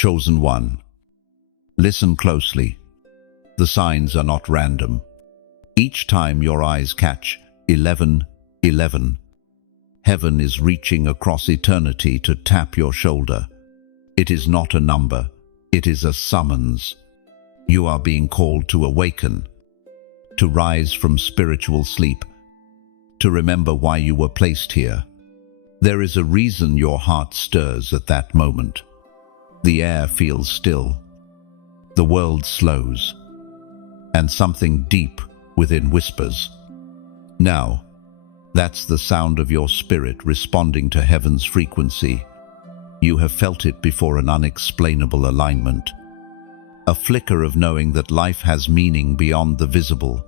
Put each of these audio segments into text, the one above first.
Chosen one. Listen closely. The signs are not random. Each time your eyes catch 11, 11, heaven is reaching across eternity to tap your shoulder. It is not a number, it is a summons. You are being called to awaken, to rise from spiritual sleep, to remember why you were placed here. There is a reason your heart stirs at that moment. The air feels still. The world slows. And something deep within whispers. Now, that's the sound of your spirit responding to heaven's frequency. You have felt it before, an unexplainable alignment. A flicker of knowing that life has meaning beyond the visible.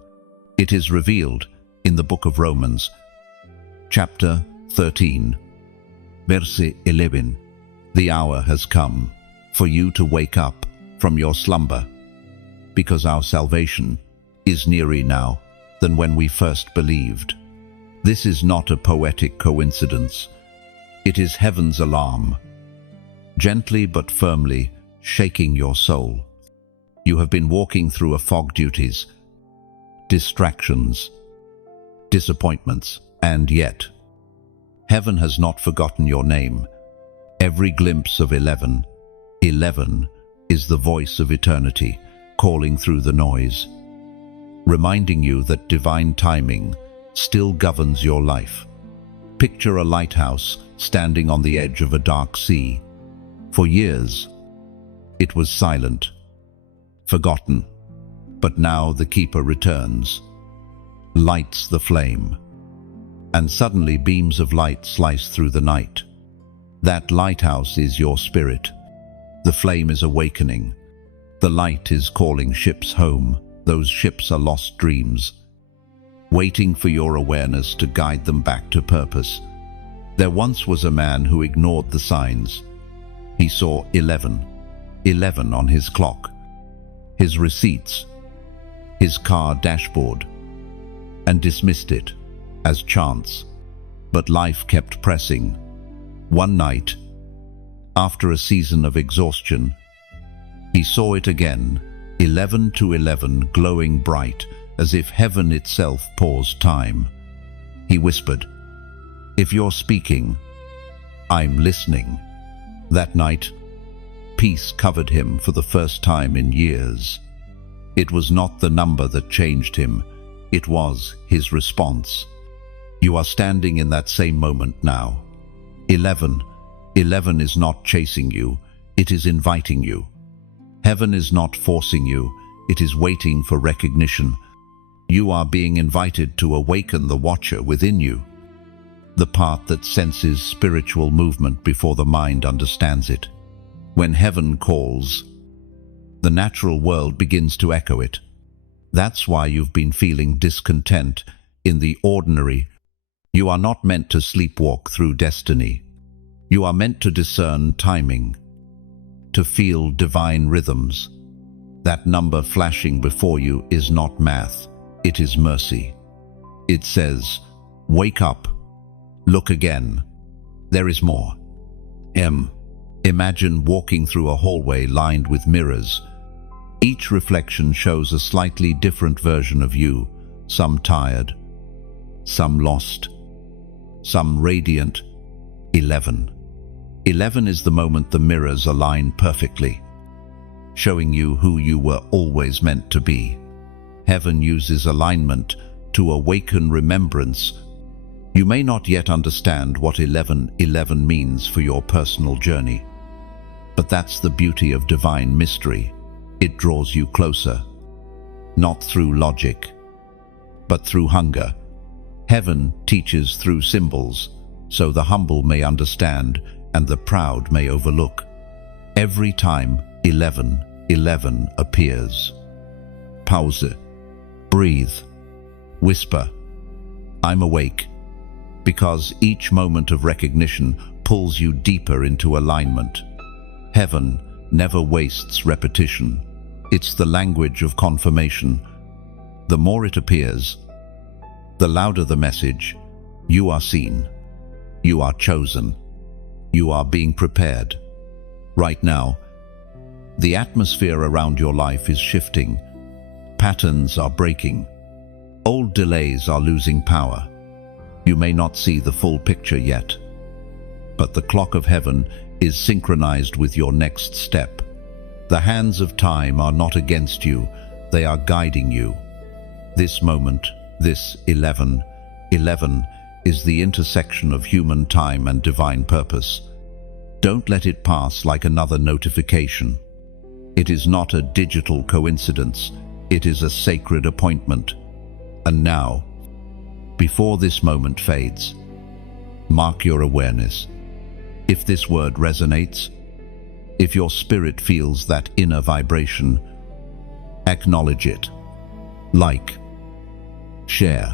It is revealed in the book of Romans, chapter 13, verse 11. The hour has come for you to wake up from your slumber, because our salvation is nearer now than when we first believed. This is not a poetic coincidence. It is heaven's alarm, gently but firmly shaking your soul. You have been walking through a fog, duties, distractions, disappointments, and yet heaven has not forgotten your name. Every glimpse of 11, 11 is the voice of eternity calling through the noise, reminding you that divine timing still governs your life. Picture a lighthouse standing on the edge of a dark sea. For years, it was silent, forgotten, but now the keeper returns, lights the flame, and suddenly beams of light slice through the night. That lighthouse is your spirit. The flame is awakening. The light is calling ships home. Those ships are lost dreams, waiting for your awareness to guide them back to purpose. There once was a man who ignored the signs. He saw 11, 11 on his clock, his receipts, his car dashboard, and dismissed it as chance. But life kept pressing. One night, after a season of exhaustion, he saw it again, 11 to 11, glowing bright, as if heaven itself paused time. He whispered, "If you're speaking, I'm listening." That night, peace covered him for the first time in years. It was not the number that changed him, it was his response. You are standing in that same moment now. 11, 11 is not chasing you, it is inviting you. Heaven is not forcing you, it is waiting for recognition. You are being invited to awaken the watcher within you, the part that senses spiritual movement before the mind understands it. When heaven calls, the natural world begins to echo it. That's why you've been feeling discontent in the ordinary. You are not meant to sleepwalk through destiny. You are meant to discern timing, to feel divine rhythms. That number flashing before you is not math, it is mercy. It says, wake up, look again, there is more. Imagine walking through a hallway lined with mirrors. Each reflection shows a slightly different version of you, some tired, some lost, some radiant. 11. 11 is the moment the mirrors align perfectly, showing you who you were always meant to be. Heaven uses alignment to awaken remembrance. You may not yet understand what 11 means for your personal journey, but that's the beauty of divine mystery. It draws you closer, not through logic, but through hunger. Heaven teaches through symbols, so the humble may understand and the proud may overlook. Every time 11 appears, pause, breathe, whisper, I'm awake, because each moment of recognition pulls you deeper into alignment. Heaven never wastes repetition. It's the language of confirmation. The more it appears, the louder the message. You are seen. You are chosen. You are being prepared. Right now, The atmosphere around your life is shifting. Patterns are breaking. Old delays are losing power. You may not see the full picture yet, but the clock of heaven is synchronized with your next step. The hands of time are not against you, they are guiding you. This moment, this 11 is the intersection of human time and divine purpose. Don't let it pass like another notification. It is not a digital coincidence, it is a sacred appointment. And now, before this moment fades, mark your awareness. If this word resonates, if your spirit feels that inner vibration, acknowledge it. Like, share,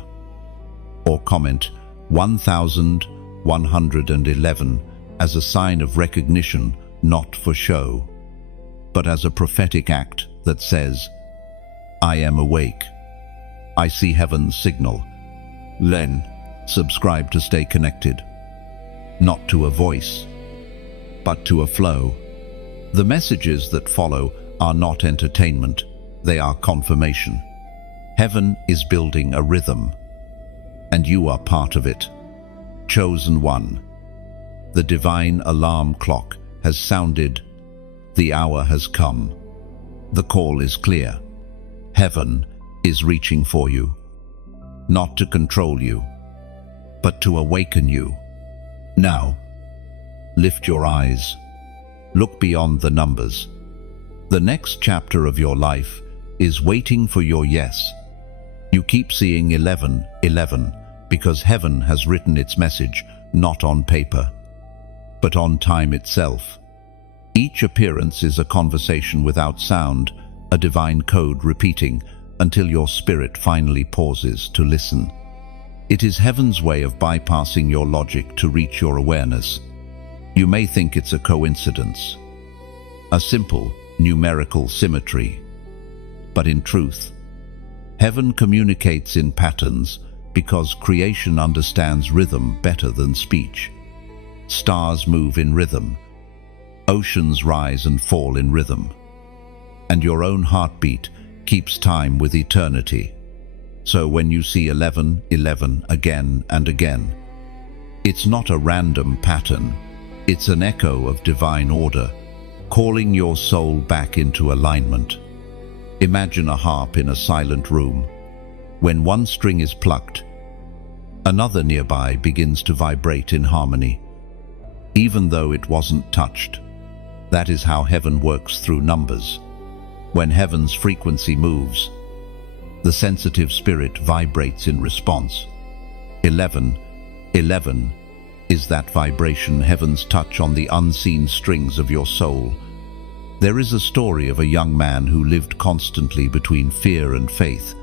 or comment 1111 as a sign of recognition, not for show, but as a prophetic act that says, I am awake. I see heaven's signal. Then, subscribe to stay connected. Not to a voice, but to a flow. The messages that follow are not entertainment, they are confirmation. Heaven is building a rhythm, and you are part of it. Chosen one. The divine alarm clock has sounded. The hour has come. The call is clear. Heaven is reaching for you, not to control you, but to awaken you. Now, lift your eyes. Look beyond the numbers. The next chapter of your life is waiting for your yes. You keep seeing 11 because heaven has written its message not on paper, but on time itself. Each appearance is a conversation without sound, a divine code repeating until your spirit finally pauses to listen. It is heaven's way of bypassing your logic to reach your awareness. You may think it's a coincidence, a simple numerical symmetry, but in truth, heaven communicates in patterns because creation understands rhythm better than speech. Stars move in rhythm, oceans rise and fall in rhythm, and your own heartbeat keeps time with eternity. So when you see 11 again and again, it's not a random pattern, it's an echo of divine order, calling your soul back into alignment. Imagine a harp in a silent room. When one string is plucked, another nearby begins to vibrate in harmony, even though it wasn't touched. That is how heaven works through numbers. When heaven's frequency moves, the sensitive spirit vibrates in response. 11 is that vibration, heaven's touch on the unseen strings of your soul. There is a story of a young man who lived constantly between fear and faith.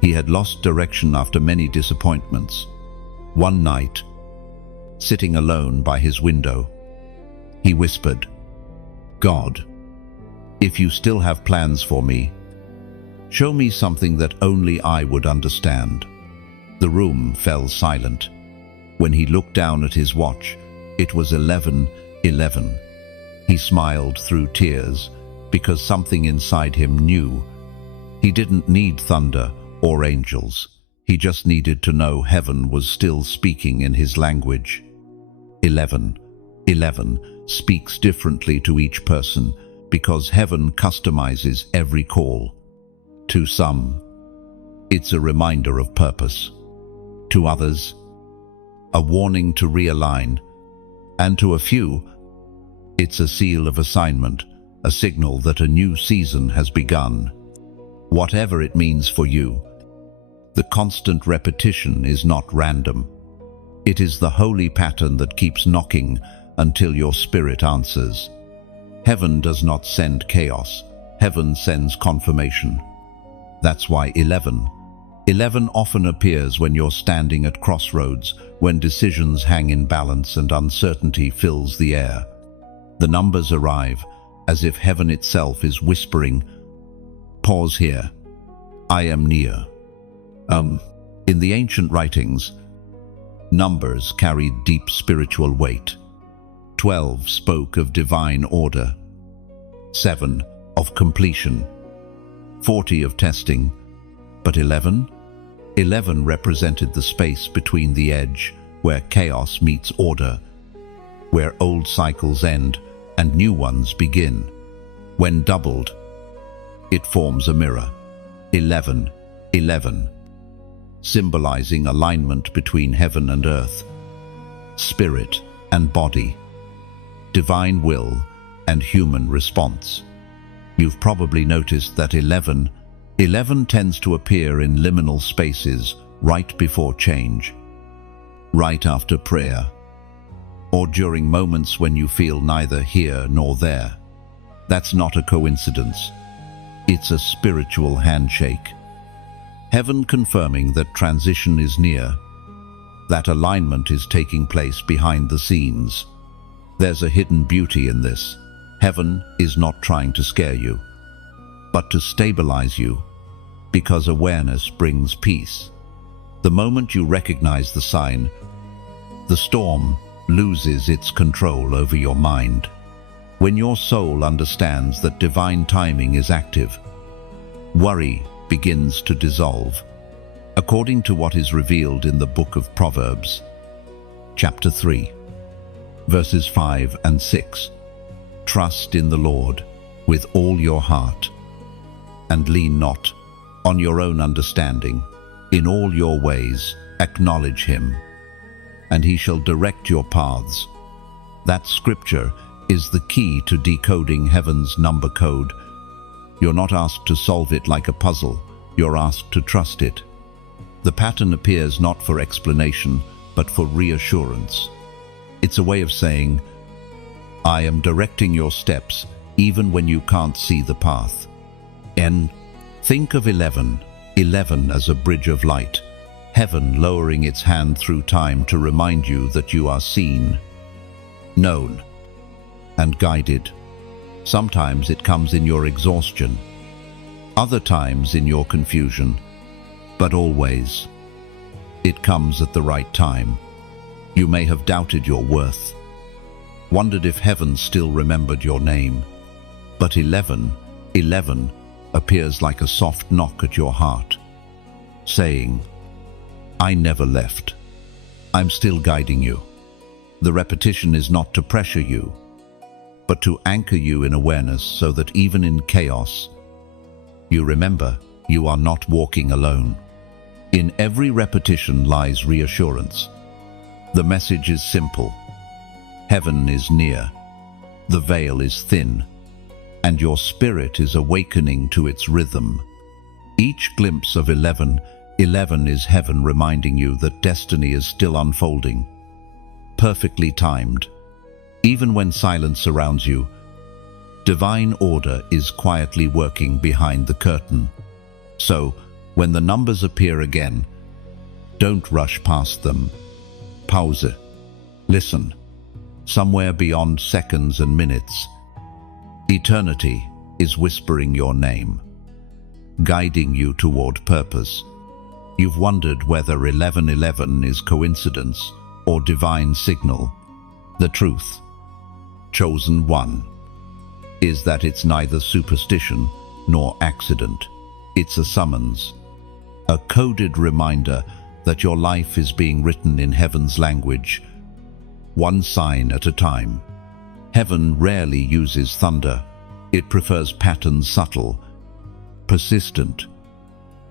He had lost direction after many disappointments. One night, sitting alone by his window, he whispered, God, if you still have plans for me, show me something that only I would understand. The room fell silent. When he looked down at his watch, it was 11. He smiled through tears because something inside him knew. He didn't need thunder or angels. He just needed to know heaven was still speaking in his language. 11 speaks differently to each person because heaven customizes every call. To some, it's a reminder of purpose. To others, a warning to realign. And to a few, it's a seal of assignment, a signal that a new season has begun. Whatever it means for you, the constant repetition is not random. It is the holy pattern that keeps knocking until your spirit answers. Heaven does not send chaos. Heaven sends confirmation. That's why 11 often appears when you're standing at crossroads, when decisions hang in balance and uncertainty fills the air. The numbers arrive as if heaven itself is whispering, pause here, I am near. In the ancient writings, numbers carried deep spiritual weight. 12 spoke of divine order. 7 of completion, 40 of testing, but 11? 11 represented the space between the edge where chaos meets order, where old cycles end and new ones begin. When doubled, it forms a mirror. 11, 11, symbolizing alignment between heaven and earth, spirit and body, divine will and human response. You've probably noticed that 11 tends to appear in liminal spaces right before change, right after prayer, or during moments when you feel neither here nor there. That's not a coincidence. It's a spiritual handshake. Heaven confirming that transition is near, that alignment is taking place behind the scenes. There's a hidden beauty in this. Heaven is not trying to scare you, but to stabilize you, because awareness brings peace. The moment you recognize the sign, the storm loses its control over your mind. When your soul understands that divine timing is active, worry begins to dissolve. According to what is revealed in the book of Proverbs, chapter 3, verses 5 and 6, trust in the Lord with all your heart, and lean not on your own understanding. In all your ways acknowledge him, and he shall direct your paths. That scripture is the key to decoding heaven's number code. You're not asked to solve it like a puzzle, you're asked to trust it. The pattern appears not for explanation, but for reassurance. It's a way of saying, I am directing your steps even when you can't see the path. Think of 11 as a bridge of light, heaven lowering its hand through time to remind you that you are seen, known, and guided. Sometimes it comes in your exhaustion, other times in your confusion, but always it comes at the right time. You may have doubted your worth, wondered if heaven still remembered your name, but 11 appears like a soft knock at your heart, saying, I never left. I'm still guiding you. The repetition is not to pressure you, but to anchor you in awareness so that even in chaos, you remember you are not walking alone. In every repetition lies reassurance. The message is simple. Heaven is near. The veil is thin, and your spirit is awakening to its rhythm. Each glimpse of 11 is heaven reminding you that destiny is still unfolding, perfectly timed. Even when silence surrounds you, divine order is quietly working behind the curtain. So, when the numbers appear again, don't rush past them. Pause. Listen. Somewhere beyond seconds and minutes, eternity is whispering your name, guiding you toward purpose. You've wondered whether 1111 is coincidence or divine signal. The truth, chosen one, is that it's neither superstition nor accident. It's a summons, a coded reminder that your life is being written in heaven's language, one sign at a time. Heaven rarely uses thunder. It prefers patterns subtle, persistent,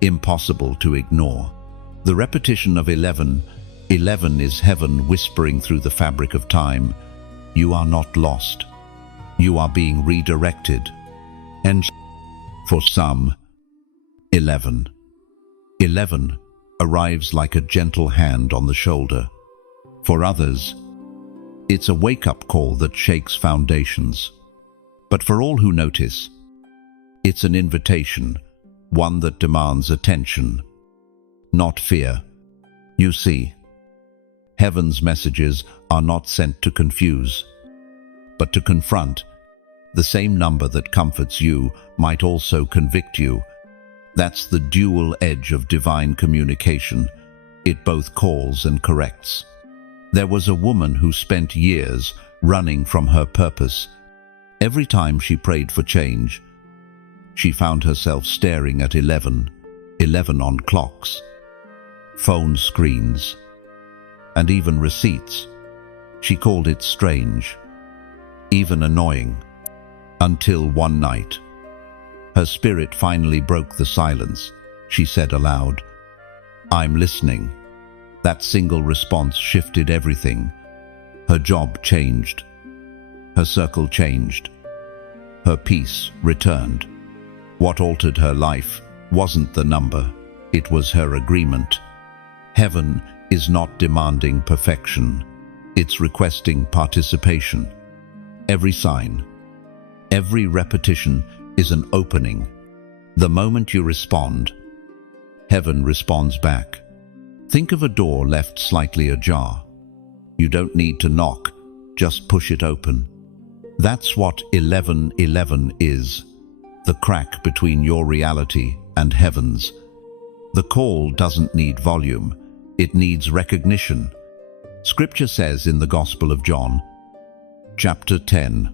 impossible to ignore. The repetition of 11 is heaven whispering through the fabric of time, you are not lost. You are being redirected. And for some, 11 arrives like a gentle hand on the shoulder. For others, it's a wake-up call that shakes foundations. But for all who notice, it's an invitation, one that demands attention, not fear. You see, heaven's messages are not sent to confuse, but to confront. The same number that comforts you might also convict you. That's the dual edge of divine communication. It both calls and corrects. There was a woman who spent years running from her purpose, Every time she prayed for change, she found herself staring at 11 on clocks, phone screens, and even receipts. She called it strange, even annoying, until one night, her spirit finally broke the silence. She said aloud, "I'm listening." That single response shifted everything. Her job changed. Her circle changed. Her peace returned. What altered her life wasn't the number, it was her agreement. Heaven is not demanding perfection, it's requesting participation. Every sign, every repetition is an opening. The moment you respond, heaven responds back. Think of a door left slightly ajar. You don't need to knock, just push it open. That's what 11:11 is, the crack between your reality and heaven's. The call doesn't need volume, it needs recognition. Scripture says in the Gospel of John, chapter 10,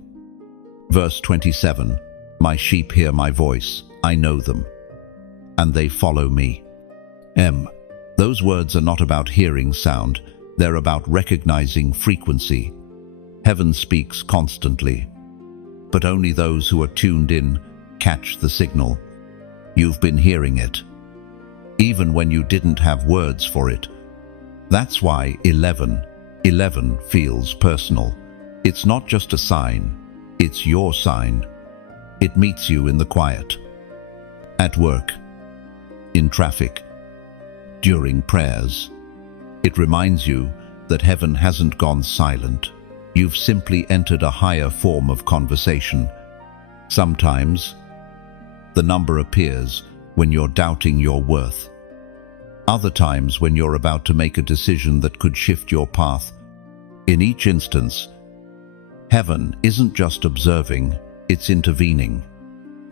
verse 27, "My sheep hear my voice, I know them, and they follow me." Those words are not about hearing sound, they're about recognizing frequency. Heaven speaks constantly, but only those who are tuned in catch the signal. You've been hearing it, even when you didn't have words for it. That's why 11:11 feels personal. It's not just a sign, it's your sign. It meets you in the quiet, at work, in traffic, during prayers. It reminds you that heaven hasn't gone silent. You've simply entered a higher form of conversation. Sometimes, the number appears when you're doubting your worth. Other times when you're about to make a decision that could shift your path. In each instance, heaven isn't just observing, it's intervening.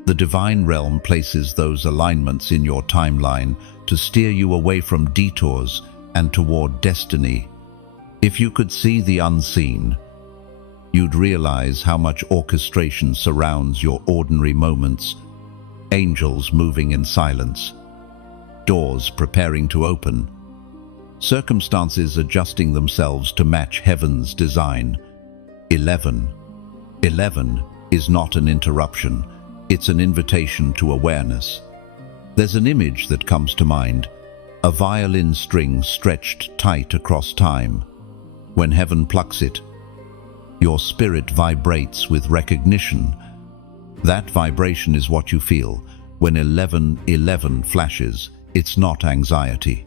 The divine realm places those alignments in your timeline to steer you away from detours and toward destiny. If you could see the unseen, you'd realize how much orchestration surrounds your ordinary moments. Angels moving in silence, doors preparing to open, circumstances adjusting themselves to match heaven's design. 11:11 is not an interruption, it's an invitation to awareness. There's an image that comes to mind, a violin string stretched tight across time. When heaven plucks it, your spirit vibrates with recognition. That vibration is what you feel when 11:11 flashes. It's not anxiety,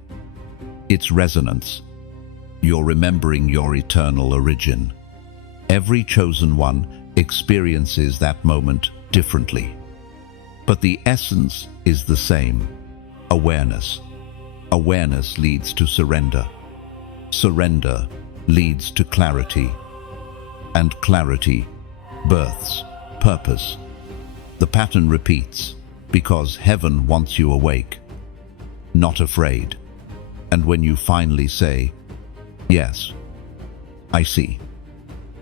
it's resonance. You're remembering your eternal origin. Every chosen one experiences that moment differently. But the essence is the same: awareness. Awareness leads to surrender. Surrender leads to clarity. And clarity births purpose. The pattern repeats because heaven wants you awake, not afraid. And when you finally say, "Yes, I see,"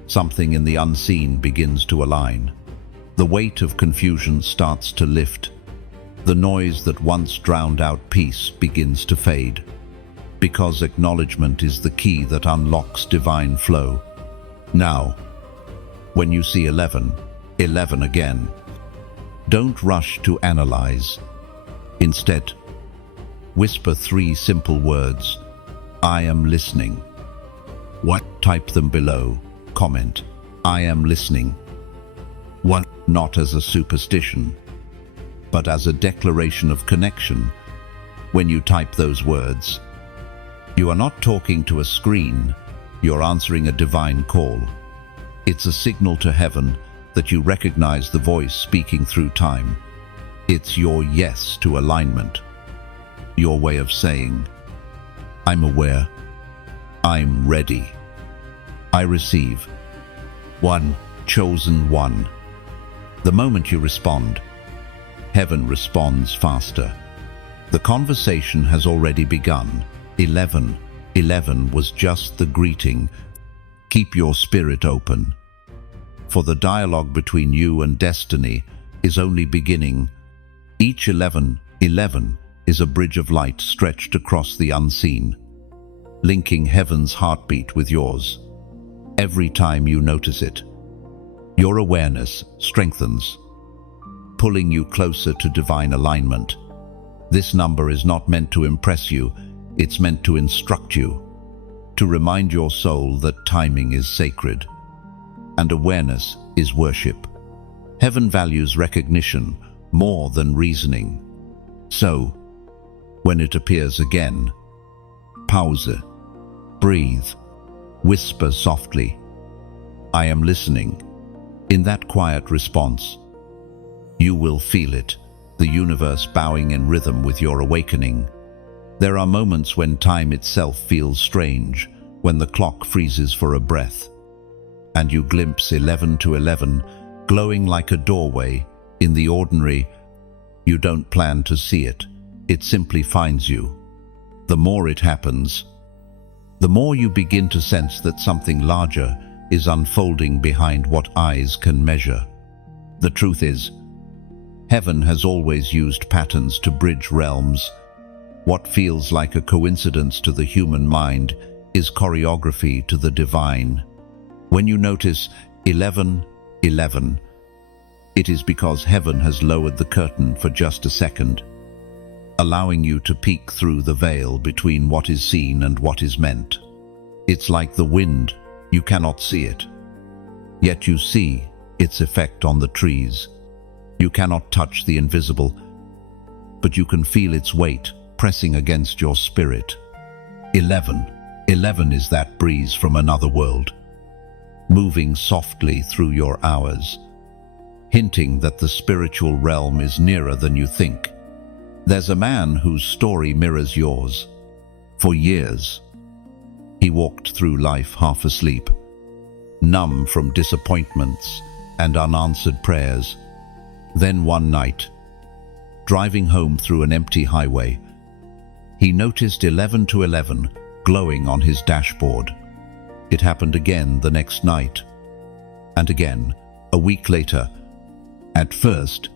something in the unseen begins to align. The weight of confusion starts to lift. The noise that once drowned out peace begins to fade, because acknowledgement is the key that unlocks divine flow. Now, when you see 11:11 again, don't rush to analyze. Instead, whisper 3 simple words: "I am listening." What? Type them below. Comment, "I am listening." One, not as a superstition, but as a declaration of connection. When you type those words, you are not talking to a screen, you're answering a divine call. It's a signal to heaven that you recognize the voice speaking through time. It's your yes to alignment, your way of saying, "I'm aware, I'm ready, I receive." One, chosen one. The moment you respond, heaven responds faster. The conversation has already begun. 11:11 was just the greeting. Keep your spirit open. for the dialogue between you and destiny is only beginning. Each 11 is a bridge of light stretched across the unseen, linking heaven's heartbeat with yours. Every time you notice it, your awareness strengthens, pulling you closer to divine alignment. This number is not meant to impress you, it's meant to instruct you, to remind your soul that timing is sacred, and awareness is worship. Heaven values recognition more than reasoning. So, when it appears again, pause, breathe, whisper softly, "I am listening." In that quiet response, you will feel it, the universe bowing in rhythm with your awakening. There are moments when time itself feels strange, when the clock freezes for a breath, and you glimpse 11 glowing like a doorway in the ordinary. You don't plan to see it, it simply finds you. The more it happens, the more you begin to sense that something larger is unfolding behind what eyes can measure. The truth is, heaven has always used patterns to bridge realms. What feels like a coincidence to the human mind is choreography to the divine. When you notice 11, it is because heaven has lowered the curtain for just a second, allowing you to peek through the veil between what is seen and what is meant. It's like the wind, you cannot see it, yet you see its effect on the trees. You cannot touch the invisible, but you can feel its weight pressing against your spirit. 11 is that breeze from another world, moving softly through your hours, hinting that the spiritual realm is nearer than you think. There's a man whose story mirrors yours. For years, he walked through life half asleep, numb from disappointments and unanswered prayers. Then one night, driving home through an empty highway, he noticed 11 glowing on his dashboard. It happened again the next night, and again a week later. At first,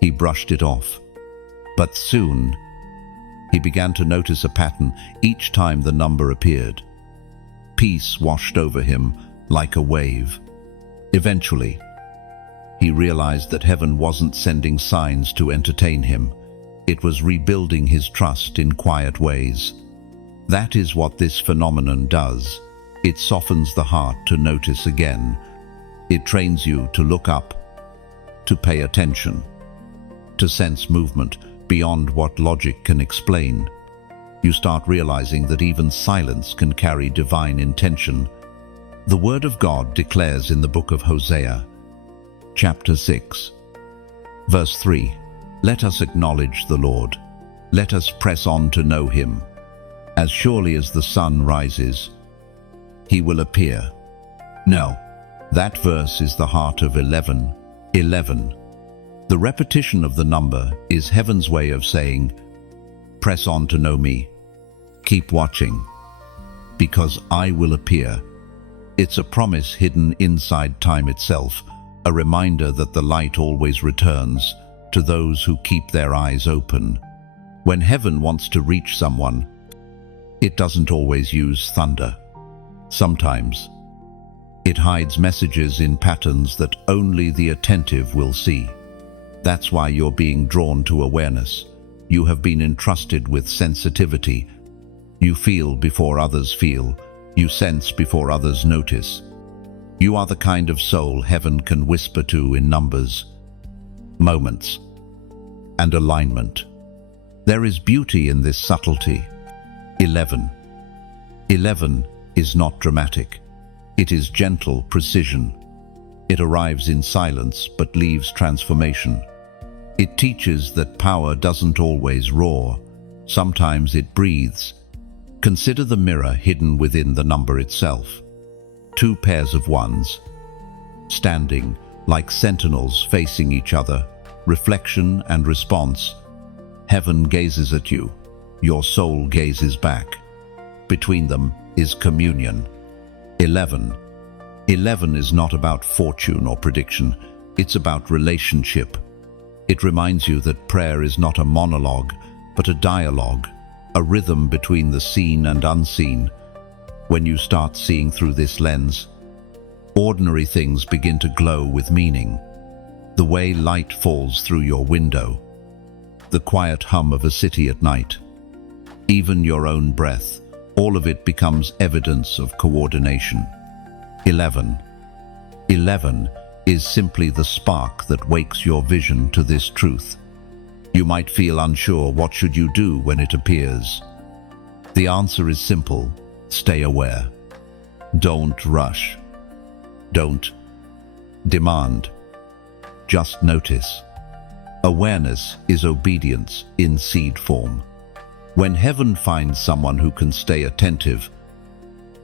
he brushed it off, but soon he began to notice a pattern each time the number appeared. Peace washed over him like a wave. Eventually, he realized that heaven wasn't sending signs to entertain him. It was rebuilding his trust in quiet ways. That is what this phenomenon does. It softens the heart to notice again. It trains you to look up, to pay attention, to sense movement beyond what logic can explain. You start realizing that even silence can carry divine intention. The Word of God declares in the book of Hosea, chapter 6, verse 3, "Let us acknowledge the Lord. Let us press on to know him. As surely as the sun rises, he will appear." Now, that verse is the heart of 11. The repetition of the number is heaven's way of saying, "Press on to know me. Keep watching, because I will appear." It's a promise hidden inside time itself, a reminder that the light always returns to those who keep their eyes open. When heaven wants to reach someone, it doesn't always use thunder. Sometimes, it hides messages in patterns that only the attentive will see. That's why you're being drawn to awareness. You have been entrusted with sensitivity. You feel before others feel. You sense before others notice. You are the kind of soul heaven can whisper to in numbers, moments, and alignment. There is beauty in this subtlety. 11 is not dramatic. It is gentle precision. It arrives in silence but leaves transformation. It teaches that power doesn't always roar. Sometimes it breathes. Consider the mirror hidden within the number itself. Two pairs of ones, standing like sentinels facing each other, reflection and response. Heaven gazes at you. Your soul gazes back. Between them is communion. 11 11 is not about fortune or prediction, it's about relationship. It reminds you that prayer is not a monologue, but a dialogue, a rhythm between the seen and unseen. When you start seeing through this lens, ordinary things begin to glow with meaning. The way light falls through your window, the quiet hum of a city at night, even your own breath, all of it becomes evidence of coordination. 11. 11 is simply the spark that wakes your vision to this truth. You might feel unsure, what should you do when it appears? The answer is simple: stay aware. Don't rush. Don't demand. Just notice. Awareness is obedience in seed form. When heaven finds someone who can stay attentive,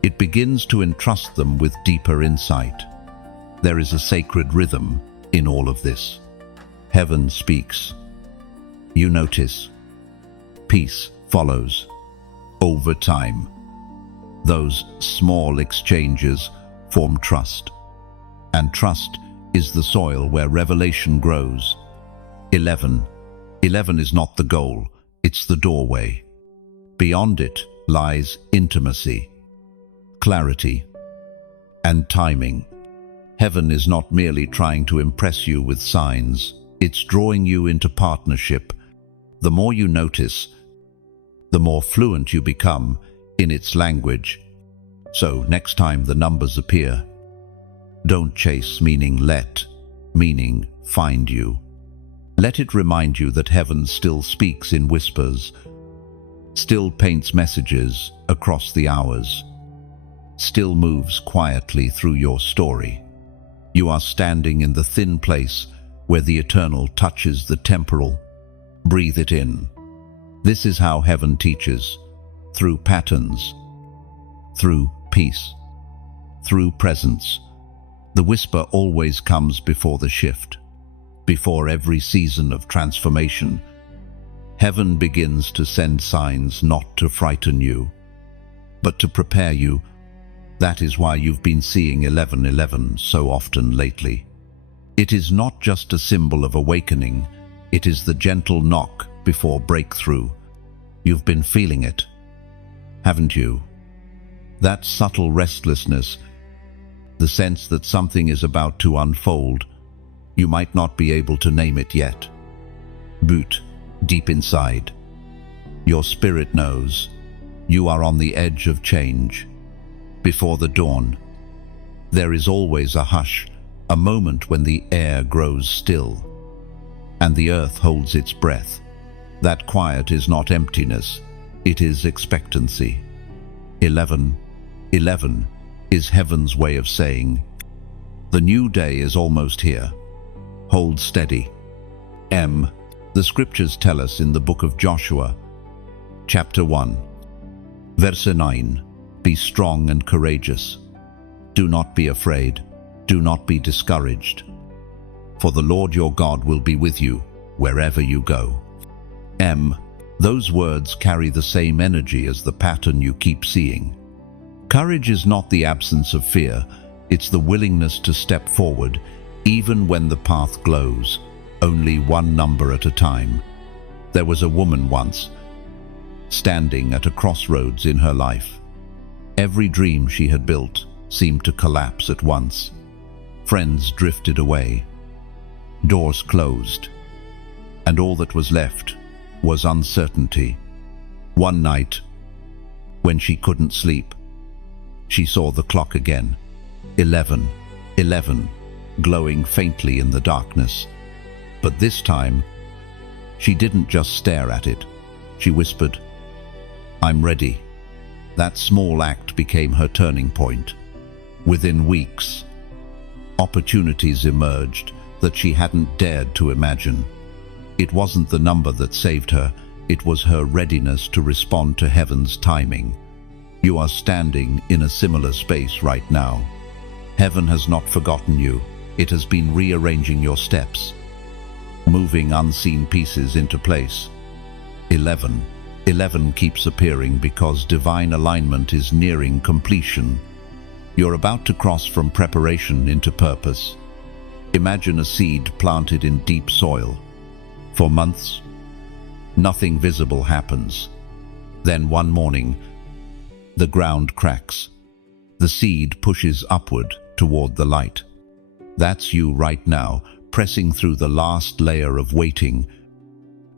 it begins to entrust them with deeper insight. There is a sacred rhythm in all of this. Heaven speaks. You notice. Peace follows. Over time, those small exchanges form trust. And trust is the soil where revelation grows. 11. 11 is not the goal, it's the doorway. Beyond it lies intimacy, clarity, and timing. Heaven is not merely trying to impress you with signs, it's drawing you into partnership. The more you notice, the more fluent you become in its language. So next time the numbers appear, don't chase meaning, let meaning find you. Let it remind you that heaven still speaks in whispers, still paints messages across the hours, still moves quietly through your story. You are standing in the thin place where the eternal touches the temporal. Breathe it in. This is how heaven teaches, through patterns, through peace, through presence. The whisper always comes before the shift, before every season of transformation. Heaven begins to send signs not to frighten you, but to prepare you. That is why you've been seeing 1111 so often lately. It is not just a symbol of awakening, it is the gentle knock before breakthrough. You've been feeling it, haven't you? That subtle restlessness, the sense that something is about to unfold. You might not be able to name it yet. But deep inside, your spirit knows you are on the edge of change. Before the dawn, there is always a hush, a moment when the air grows still, and the earth holds its breath. That quiet is not emptiness, it is expectancy. 11 is heaven's way of saying, the new day is almost here. Hold steady. The scriptures tell us in the book of Joshua, chapter 1, verse 9, be strong and courageous. Do not be afraid. Do not be discouraged. For the Lord your God will be with you wherever you go. Those words carry the same energy as the pattern you keep seeing. Courage is not the absence of fear, it's the willingness to step forward, even when the path glows, only one number at a time. There was a woman once, standing at a crossroads in her life. Every dream she had built seemed to collapse at once. Friends drifted away, doors closed, and all that was left was uncertainty. One night, when she couldn't sleep, she saw the clock again, 11, glowing faintly in the darkness. But this time, she didn't just stare at it. She whispered, I'm ready. That small act became her turning point. Within weeks, opportunities emerged that she hadn't dared to imagine. It wasn't the number that saved her, it was her readiness to respond to heaven's timing. You are standing in a similar space right now. Heaven has not forgotten you. It has been rearranging your steps, moving unseen pieces into place. 11 keeps appearing because divine alignment is nearing completion. You're about to cross from preparation into purpose. Imagine a seed planted in deep soil. For months, nothing visible happens. Then one morning, the ground cracks. The seed pushes upward toward the light. That's you right now, pressing through the last layer of waiting,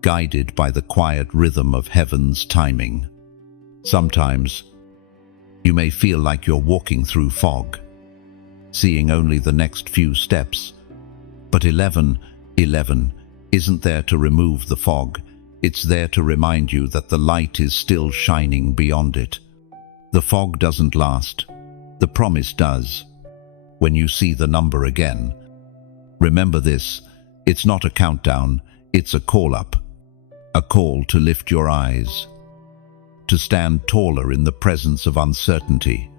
guided by the quiet rhythm of heaven's timing. Sometimes, you may feel like you're walking through fog, seeing only the next few steps. But 1111 isn't there to remove the fog. It's there to remind you that the light is still shining beyond it. The fog doesn't last. The promise does. When you see the number again, remember this: it's not a countdown, it's a call-up. A call to lift your eyes, to stand taller in the presence of uncertainty,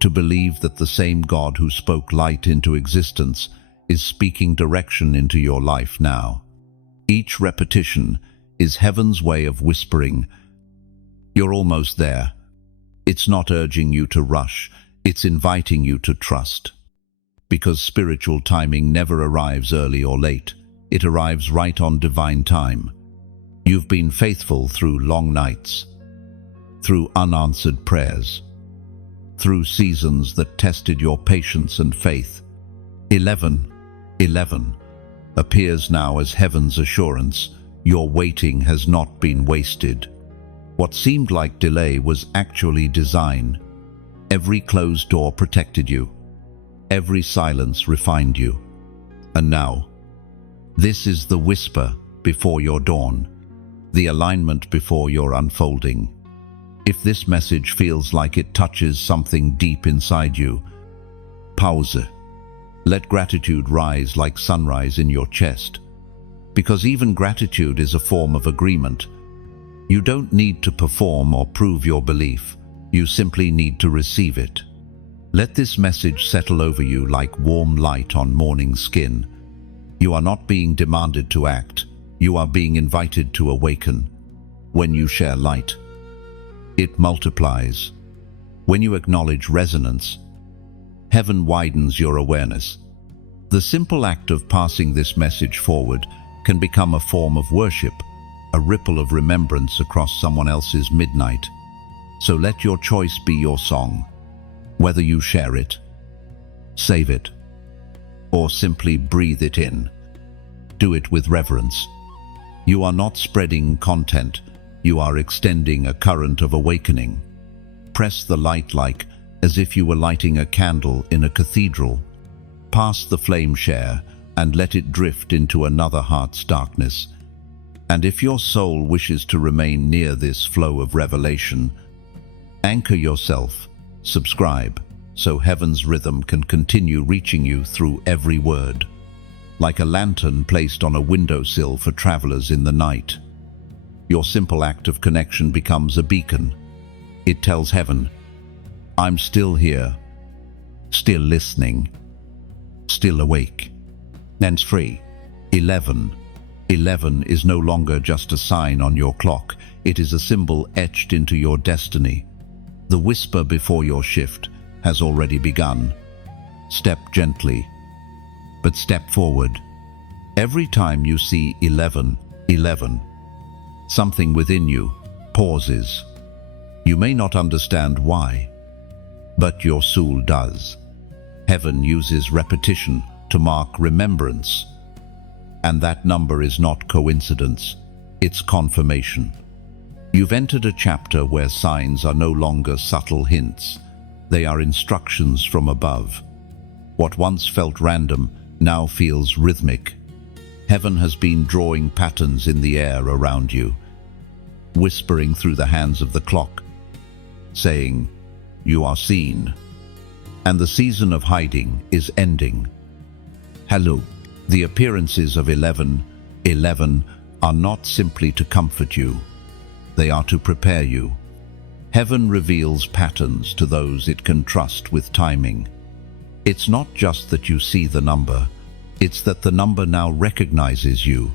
to believe that the same God who spoke light into existence is speaking direction into your life now. Each repetition is heaven's way of whispering, "You're almost there." It's not urging you to rush, it's inviting you to trust. Because spiritual timing never arrives early or late, it arrives right on divine time. You've been faithful through long nights, through unanswered prayers, through seasons that tested your patience and faith. 1111 appears now as heaven's assurance. Your waiting has not been wasted. What seemed like delay was actually design. Every closed door protected you. Every silence refined you. And now, this is the whisper before your dawn, the alignment before your unfolding. If this message feels like it touches something deep inside you, pause. Let gratitude rise like sunrise in your chest. Because even gratitude is a form of agreement. You don't need to perform or prove your belief. You simply need to receive it. Let this message settle over you like warm light on morning skin. You are not being demanded to act. You are being invited to awaken. When you share light, it multiplies. When you acknowledge resonance, heaven widens your awareness. The simple act of passing this message forward can become a form of worship, a ripple of remembrance across someone else's midnight. So let your choice be your song. Whether you share it, save it, or simply breathe it in, do it with reverence. You are not spreading content, you are extending a current of awakening. Press the light like as if you were lighting a candle in a cathedral. Pass the flame share and let it drift into another heart's darkness. And if your soul wishes to remain near this flow of revelation, anchor yourself, subscribe, so heaven's rhythm can continue reaching you through every word. Like a lantern placed on a windowsill for travelers in the night, your simple act of connection becomes a beacon. It tells heaven, I'm still here, still listening, still awake. And free. 1111 is no longer just a sign on your clock. It is a symbol etched into your destiny. The whisper before your shift has already begun. Step gently, but step forward. Every time you see 1111, something within you pauses. You may not understand why, but your soul does. Heaven uses repetition to mark remembrance. And that number is not coincidence, it's confirmation. You've entered a chapter where signs are no longer subtle hints. They are instructions from above. What once felt random now feels rhythmic. Heaven has been drawing patterns in the air around you, whispering through the hands of the clock, saying, you are seen. And the season of hiding is ending. Hello. The appearances of 1111 are not simply to comfort you. They are to prepare you. Heaven reveals patterns to those it can trust with timing. It's not just that you see the number, it's that the number now recognizes you.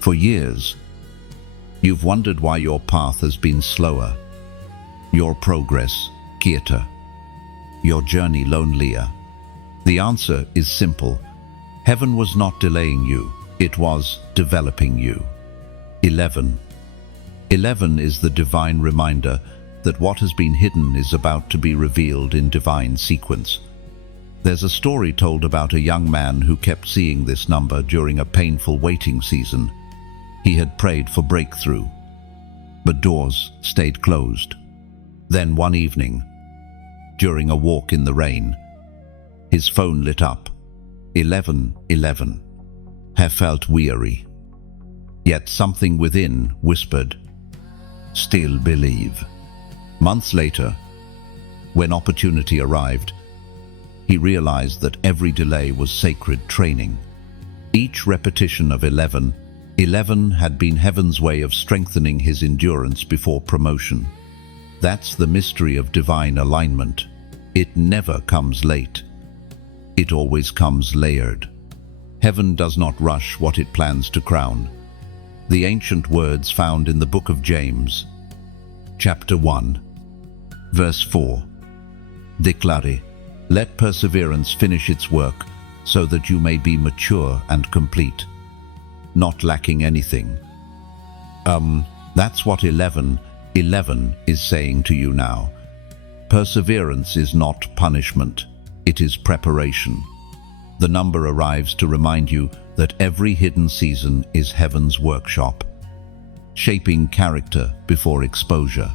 For years, you've wondered why your path has been slower, your progress quieter. your journey lonelier? The answer is simple. Heaven was not delaying you, it was developing you. 11. 11 is the divine reminder that what has been hidden is about to be revealed in divine sequence. There's a story told about a young man who kept seeing this number during a painful waiting season. He had prayed for breakthrough, but doors stayed closed. Then one evening, during a walk in the rain, his phone lit up. 1111. He felt weary. Yet something within whispered, "Still believe." Months later, when opportunity arrived, he realized that every delay was sacred training. Each repetition of 11 had been heaven's way of strengthening his endurance before promotion. That's the mystery of divine alignment. It never comes late. It always comes layered. Heaven does not rush what it plans to crown. The ancient words found in the book of James, chapter 1, verse 4. Declare, let perseverance finish its work, so that you may be mature and complete, not lacking anything. That's what 11 is saying to you now. Perseverance is not punishment, it is preparation. The number arrives to remind you that every hidden season is heaven's workshop, shaping character before exposure.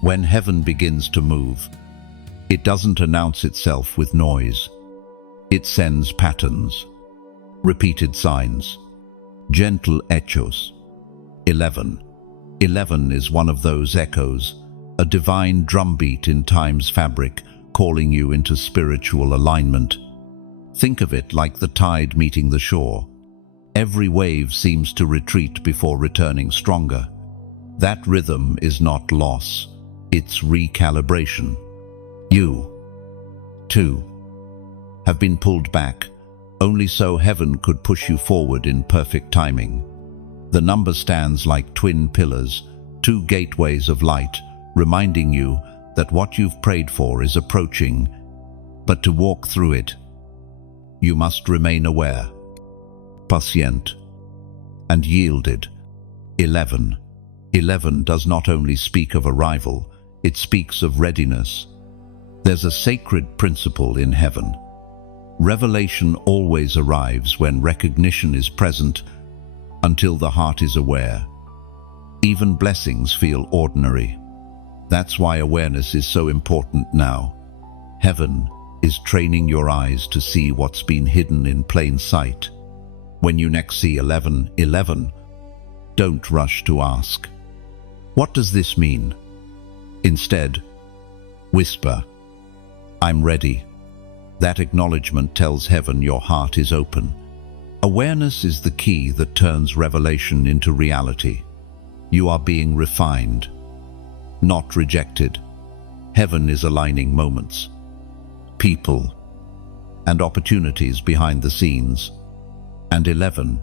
When heaven begins to move, it doesn't announce itself with noise. It sends patterns, repeated signs, gentle echoes. 11 is one of those echoes, a divine drumbeat in time's fabric, calling you into spiritual alignment. Think of it like the tide meeting the shore. Every wave seems to retreat before returning stronger. That rhythm is not loss, it's recalibration. You, too, have been pulled back, only so heaven could push you forward in perfect timing. The number stands like twin pillars, two gateways of light, reminding you that what you've prayed for is approaching, but to walk through it, you must remain aware, patient, and yielded. 11 does not only speak of arrival, it speaks of readiness. There's a sacred principle in heaven. Revelation always arrives when recognition is present until the heart is aware. Even blessings feel ordinary. That's why awareness is so important now. Heaven is training your eyes to see what's been hidden in plain sight. When you next see 11, don't rush to ask, "What does this mean?" Instead, whisper, "I'm ready." That acknowledgement tells heaven your heart is open. Awareness is the key that turns revelation into reality. You are being refined, not rejected. Heaven is aligning moments, people, and opportunities behind the scenes. And 11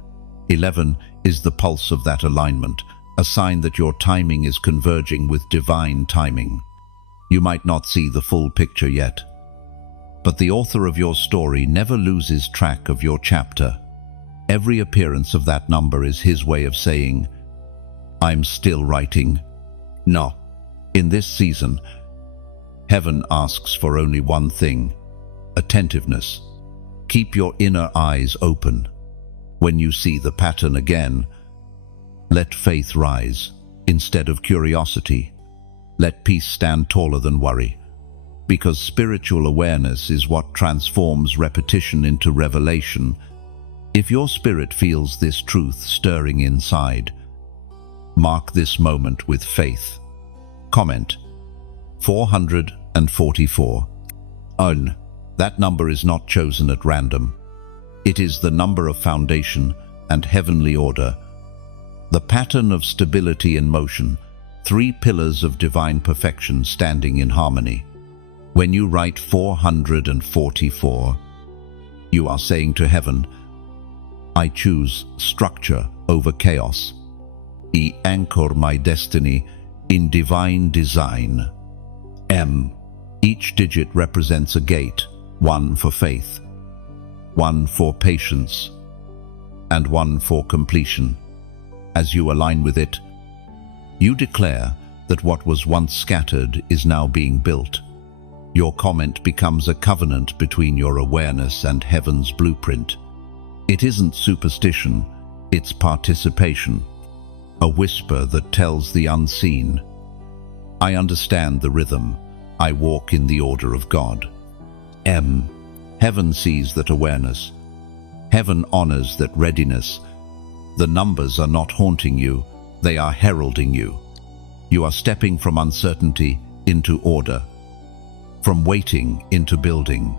is the pulse of that alignment, a sign that your timing is converging with divine timing. You might not see the full picture yet, but the author of your story never loses track of your chapter. Every appearance of that number is his way of saying, "I'm still writing." No, in this season, heaven asks for only one thing: attentiveness. Keep your inner eyes open. When you see the pattern again, let faith rise instead of curiosity. Let peace stand taller than worry, because spiritual awareness is what transforms repetition into revelation. If your spirit feels this truth stirring inside, mark this moment with faith. Comment 444. That number is not chosen at random. It is the number of foundation and heavenly order, the pattern of stability and motion, three pillars of divine perfection standing in harmony. When you write 444, you are saying to heaven, "I choose structure over chaos. I anchor my destiny in divine design." Each digit represents a gate, one for faith, one for patience, and one for completion. As you align with it, you declare that what was once scattered is now being built. Your comment becomes a covenant between your awareness and heaven's blueprint. It isn't superstition, it's participation, a whisper that tells the unseen, I understand the rhythm, I walk in the order of God. Heaven sees that awareness. Heaven honors that readiness. The numbers are not haunting you, they are heralding you. You are stepping from uncertainty into order, from waiting into building,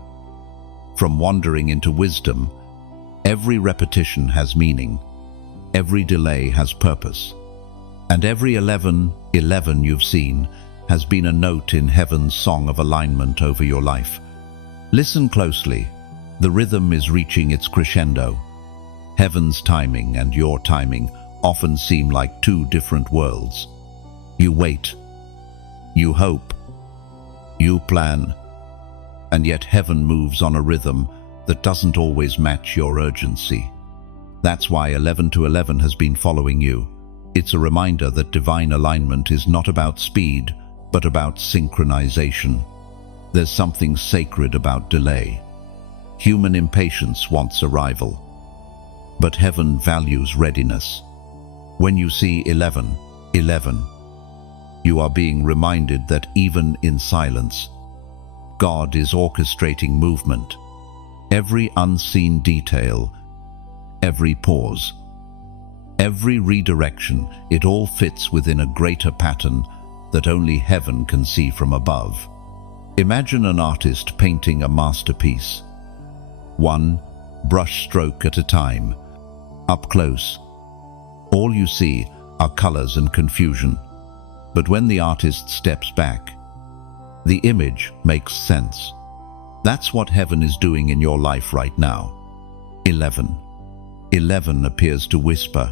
from wandering into wisdom. Every repetition has meaning, every delay has purpose, and every 11 you've seen has been a note in heaven's song of alignment over your life. Listen closely. The rhythm is reaching its crescendo. Heaven's timing and your timing often seem like two different worlds. You wait, you hope, you plan, and yet heaven moves on a rhythm that doesn't always match your urgency. That's why 11 to 11 has been following you. It's a reminder that divine alignment is not about speed, but about synchronization. There's something sacred about delay. Human impatience wants arrival, but heaven values readiness. When you see 11, you are being reminded that even in silence, God is orchestrating movement. Every unseen detail, every pause, every redirection, it all fits within a greater pattern that only heaven can see from above. Imagine an artist painting a masterpiece, one brush stroke at a time. Up close, all you see are colors and confusion. But when the artist steps back, the image makes sense. That's what heaven is doing in your life right now. 11 appears to whisper,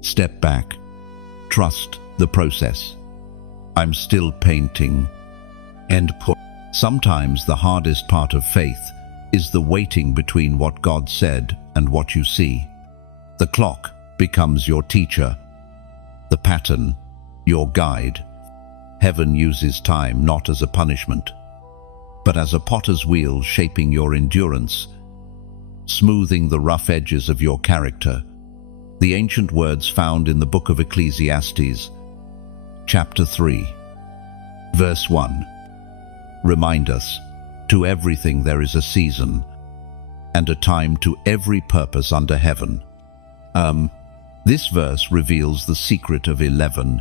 step back, trust the process. I'm still painting. Sometimes the hardest part of faith is the waiting between what God said and what you see. The clock becomes your teacher, the pattern your guide. Heaven uses time not as a punishment, but as a potter's wheel shaping your endurance, smoothing the rough edges of your character. The ancient words found in the book of Ecclesiastes, chapter 3, verse 1, remind us, to everything there is a season, and a time to every purpose under heaven. This verse reveals the secret of 11.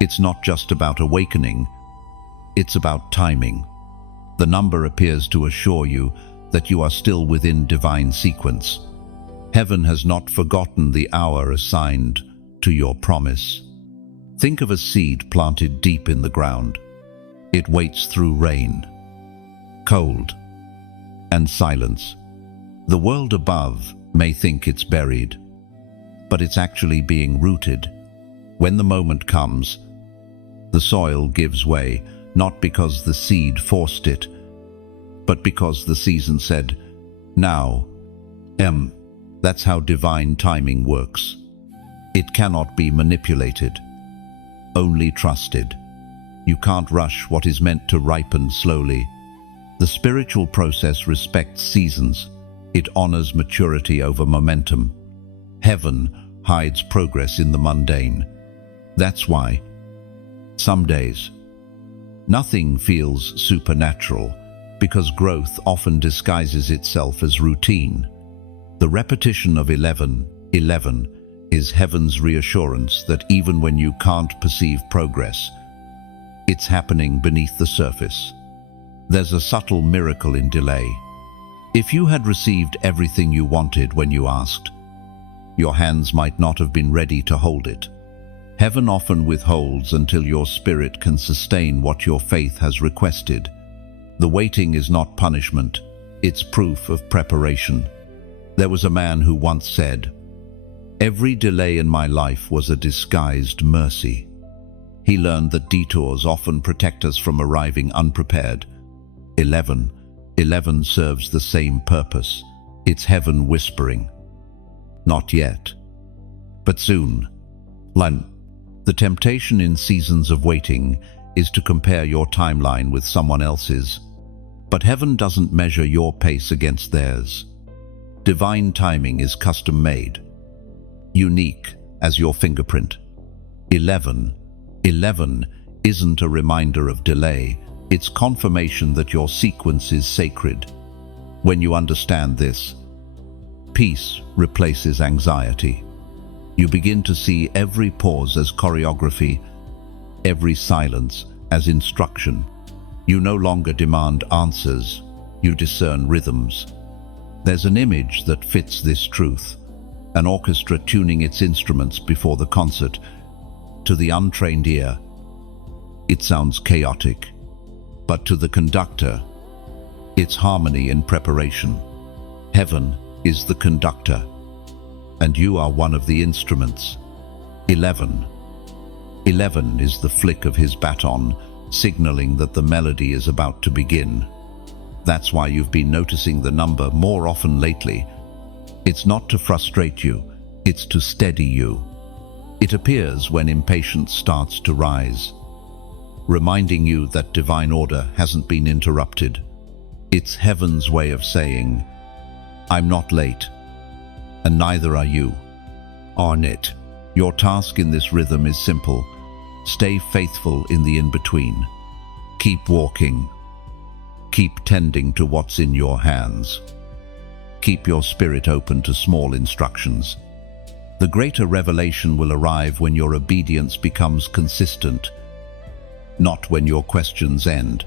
It's not just about awakening, it's about timing. The number appears to assure you that you are still within divine sequence. Heaven has not forgotten the hour assigned to your promise. Think of a seed planted deep in the ground. It waits through rain, cold, and silence. The world above may think it's buried, but it's actually being rooted. When the moment comes, the soil gives way, not because the seed forced it, but because the season said, now. That's how divine timing works. It cannot be manipulated, only trusted. You can't rush what is meant to ripen slowly. The spiritual process respects seasons. It honors maturity over momentum. Heaven hides progress in the mundane. That's why, some days, nothing feels supernatural, because growth often disguises itself as routine. The repetition of 11 is heaven's reassurance that even when you can't perceive progress, it's happening beneath the surface. There's a subtle miracle in delay. If you had received everything you wanted when you asked, your hands might not have been ready to hold it. Heaven often withholds until your spirit can sustain what your faith has requested. The waiting is not punishment, it's proof of preparation. There was a man who once said, "Every delay in my life was a disguised mercy." He learned that detours often protect us from arriving unprepared. 11 serves the same purpose. It's heaven whispering. Not yet, but soon. The temptation in seasons of waiting is to compare your timeline with someone else's. But heaven doesn't measure your pace against theirs. Divine timing is custom-made, unique as your fingerprint. 11 isn't a reminder of delay, it's confirmation that your sequence is sacred. When you understand this, peace replaces anxiety. You begin to see every pause as choreography, every silence as instruction. You no longer demand answers, you discern rhythms. There's an image that fits this truth, an orchestra tuning its instruments before the concert. To the untrained ear, it sounds chaotic, but to the conductor, it's harmony in preparation. Heaven is the conductor, and you are one of the instruments. 11 is the flick of his baton, signaling that the melody is about to begin. That's why you've been noticing the number more often lately. It's not to frustrate you, it's to steady you. It appears when impatience starts to rise, reminding you that divine order hasn't been interrupted. It's heaven's way of saying, I'm not late, and neither are you. On it. Your task in this rhythm is simple. Stay faithful in the in-between. Keep walking. Keep tending to what's in your hands. Keep your spirit open to small instructions. The greater revelation will arrive when your obedience becomes consistent, not when your questions end.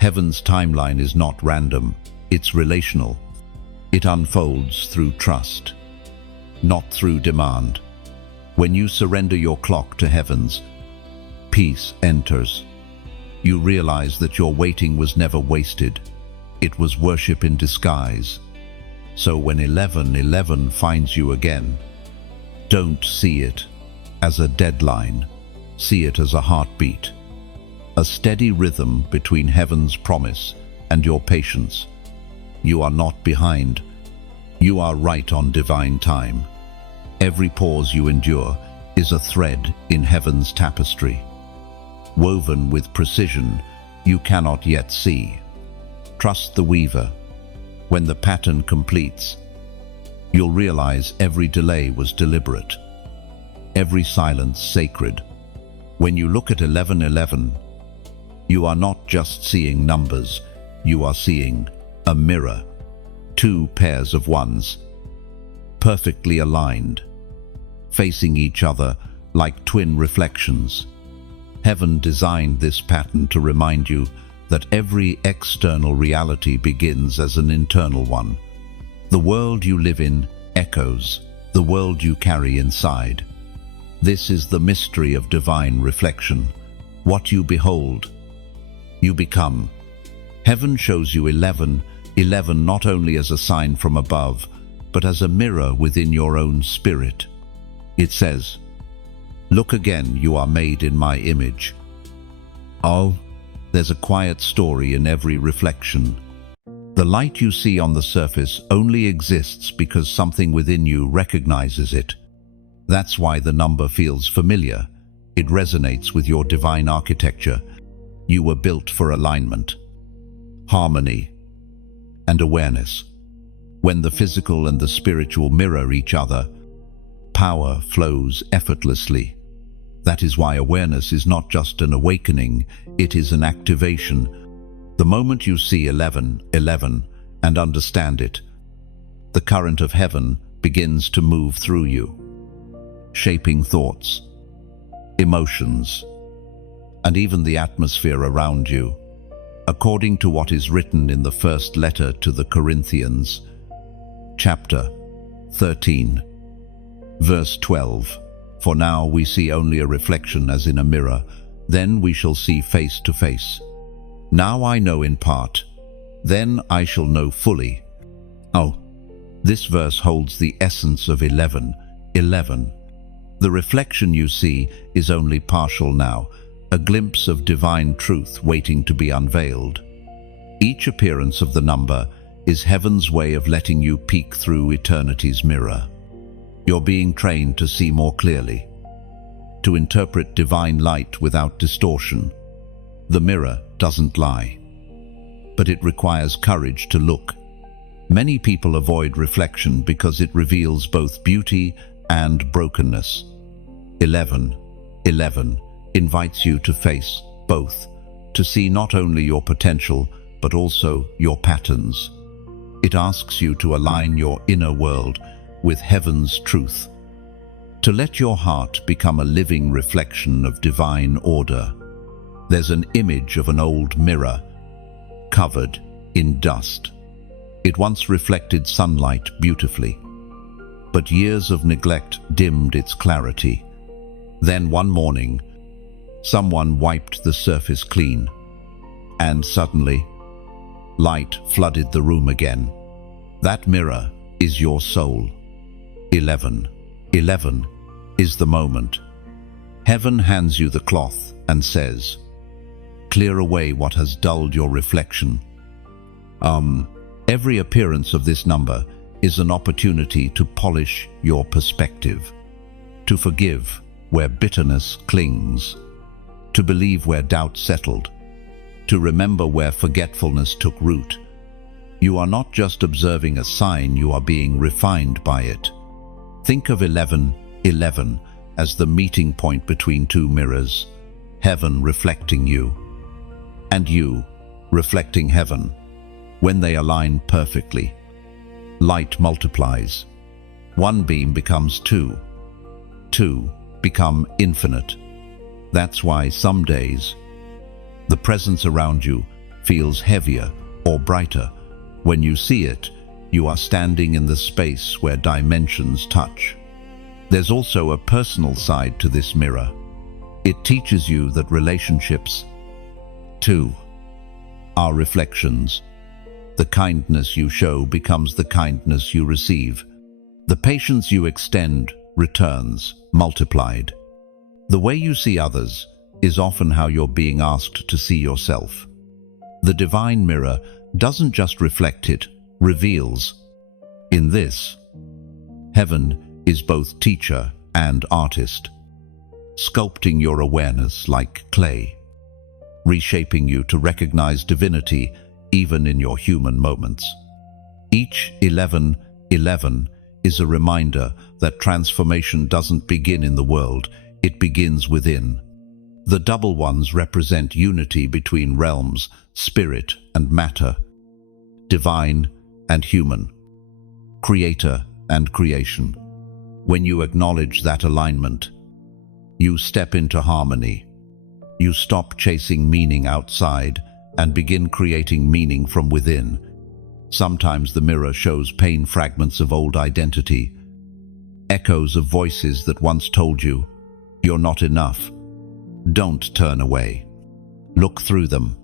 Heaven's timeline is not random, it's relational. It unfolds through trust, not through demand. When you surrender your clock to heaven's, peace enters. You realize that your waiting was never wasted. It was worship in disguise. So when 11 finds you again, don't see it as a deadline. See it as a heartbeat, a steady rhythm between heaven's promise and your patience. You are not behind. You are right on divine time. Every pause you endure is a thread in heaven's tapestry, woven with precision you cannot yet see. Trust the weaver. When the pattern completes, you'll realize every delay was deliberate, every silence sacred. When you look at 11, you are not just seeing numbers, you are seeing a mirror, two pairs of ones, perfectly aligned, facing each other like twin reflections. Heaven designed this pattern to remind you that every external reality begins as an internal one. The world you live in echoes the world you carry inside. This is the mystery of divine reflection. What you behold, you become. Heaven shows you 11 not only as a sign from above, but as a mirror within your own spirit. It says, "Look again, you are made in my image." Oh, there's a quiet story in every reflection. The light you see on the surface only exists because something within you recognizes it. That's why the number feels familiar. It resonates with your divine architecture. You were built for alignment, harmony, and awareness. When the physical and the spiritual mirror each other, power flows effortlessly. That is why awareness is not just an awakening, it is an activation. The moment you see 11 and understand it, the current of heaven begins to move through you, shaping thoughts, emotions, and even the atmosphere around you. According to what is written in the first letter to the Corinthians, chapter 13, verse 12, "For now we see only a reflection as in a mirror, then we shall see face to face. Now I know in part, then I shall know fully." Oh, this verse holds the essence of 11. The reflection you see is only partial now, a glimpse of divine truth waiting to be unveiled. Each appearance of the number is heaven's way of letting you peek through eternity's mirror. You're being trained to see more clearly, to interpret divine light without distortion. The mirror doesn't lie, but it requires courage to look. Many people avoid reflection because it reveals both beauty and brokenness. 1111 invites you to face both, to see not only your potential but also your patterns. It asks you to align your inner world with heaven's truth, to let your heart become a living reflection of divine order. There's an image of an old mirror covered in dust. It once reflected sunlight beautifully, but years of neglect dimmed its clarity. Then one morning, someone wiped the surface clean, and suddenly, light flooded the room again. That mirror is your soul. 1111 is the moment. Heaven hands you the cloth and says, "Clear away what has dulled your reflection." Every appearance of this number is an opportunity to polish your perspective, to forgive where bitterness clings, to believe where doubt settled, to remember where forgetfulness took root. You are not just observing a sign, you are being refined by it. Think of 1111 as the meeting point between two mirrors, heaven reflecting you, and you reflecting heaven. When they align perfectly, light multiplies. One beam becomes two. Two become infinite. That's why some days the presence around you feels heavier or brighter. When you see it, you are standing in the space where dimensions touch. There's also a personal side to this mirror. It teaches you that relationships, too, are reflections. The kindness you show becomes the kindness you receive. The patience you extend returns, multiplied. The way you see others is often how you're being asked to see yourself. The divine mirror doesn't just reflect, it reveals. In this, heaven is both teacher and artist, sculpting your awareness like clay, reshaping you to recognize divinity even in your human moments. Each 1111 is a reminder that transformation doesn't begin in the world, it begins within. The double ones represent unity between realms, spirit and matter, divine and human, creator and creation. When you acknowledge that alignment, you step into harmony. You stop chasing meaning outside and begin creating meaning from within. Sometimes the mirror shows pain fragments of old identity, echoes of voices that once told you, "You're not enough." Don't turn away. Look through them.